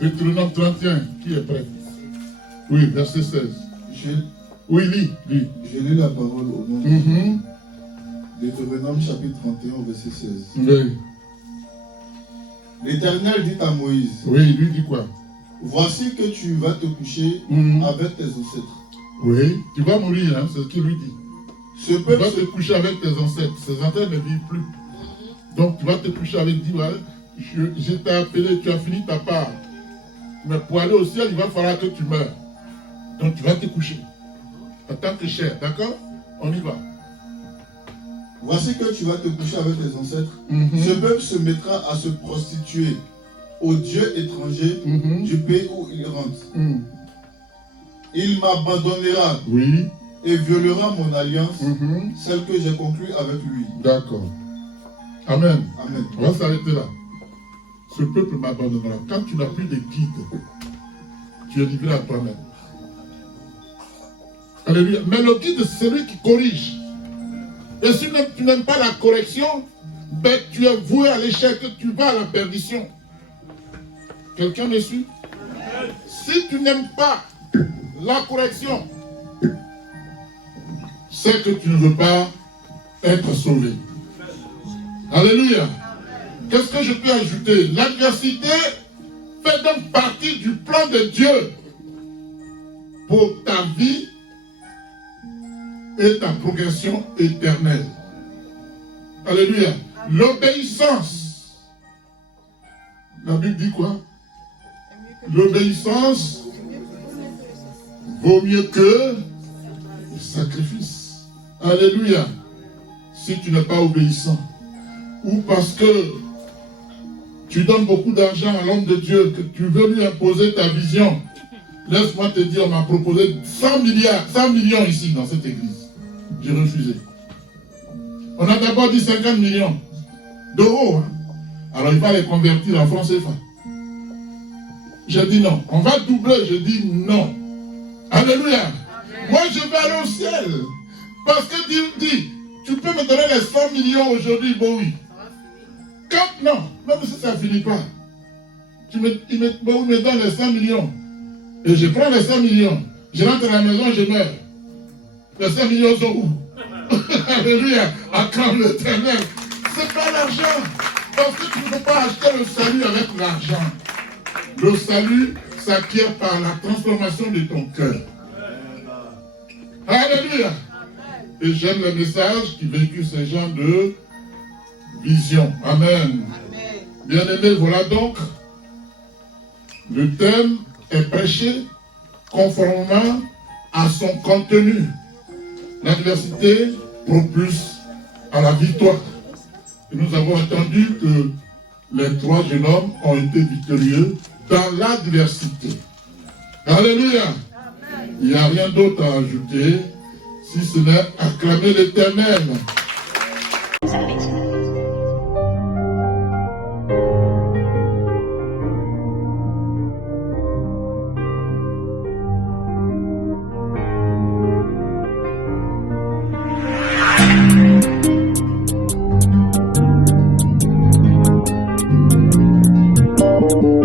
Deutéronome 31, qui est prêt? Oui, verset 16. Oui, lis. Je lis la parole au nom de Deutéronome chapitre 31, verset 16. Oui. L'Éternel dit à Moïse. Oui, il lui dit quoi? Voici que tu vas te coucher avec tes ancêtres. Oui, tu vas mourir, hein, c'est ce qu'il lui dit. Tu vas te coucher avec tes ancêtres. Ces ancêtres ne vivent plus. Donc tu vas te coucher avec, dis, voilà, je t'ai appelé, tu as fini ta part. Mais pour aller au ciel, il va falloir que tu meurs. Donc tu vas te coucher. En tant que chair, d'accord? On y va. Voici que tu vas te coucher avec tes ancêtres. Ce peuple se mettra à se prostituer aux dieux étrangers du pays où il rentre. Il m'abandonnera et violera mon alliance, celle que j'ai conclue avec lui. D'accord. Amen. Amen. On va s'arrêter là. Ce peuple m'abandonnera. Quand tu n'as plus de guide, tu es livré à toi-même. Alléluia. Mais le guide, c'est celui qui corrige. Et si tu n'aimes pas la correction, ben, tu es voué à l'échec, tu vas à la perdition. Quelqu'un me suit? Si tu n'aimes pas la correction, c'est que tu ne veux pas être sauvé. Alléluia. Qu'est-ce que je peux ajouter? L'adversité fait donc partie du plan de Dieu pour ta vie et ta progression éternelle. Alléluia. L'obéissance. La Bible dit quoi? L'obéissance vaut mieux que le sacrifice. Alléluia. Si tu n'es pas obéissant, ou parce que tu donnes beaucoup d'argent à l'homme de Dieu, que tu veux lui imposer ta vision, laisse-moi te dire, on m'a proposé 100 millions ici dans cette église. J'ai refusé. On a d'abord dit 50 millions d'euros. Hein. Alors il va les convertir en francs CFA. J'ai dit non. On va doubler. J'ai dit non. Alléluia. Amen. Moi je vais aller au ciel. Parce que Dieu dit, tu peux me donner les 100 millions aujourd'hui, bon oui. Quand non, même si ça ne finit pas, il me donne les 100 millions. Et je prends les 100 millions. Je rentre à la maison, je meurs. Les 100 millions sont où? Alléluia. Acclame l'Éternel. C'est pas l'argent. Parce que tu ne peux pas acheter le salut avec l'argent. Le salut s'acquiert par la transformation de ton cœur. Alléluia. Et j'aime le message qui véhicule ce genre de vision. Amen. Bien-aimés, voilà donc. Le thème est prêché conformément à son contenu. L'adversité propulse à la victoire. Et nous avons entendu que les 3 jeunes hommes ont été victorieux dans l'adversité. Alléluia. Il n'y a rien d'autre à ajouter si ce n'est acclamer l'Éternel. Thank you.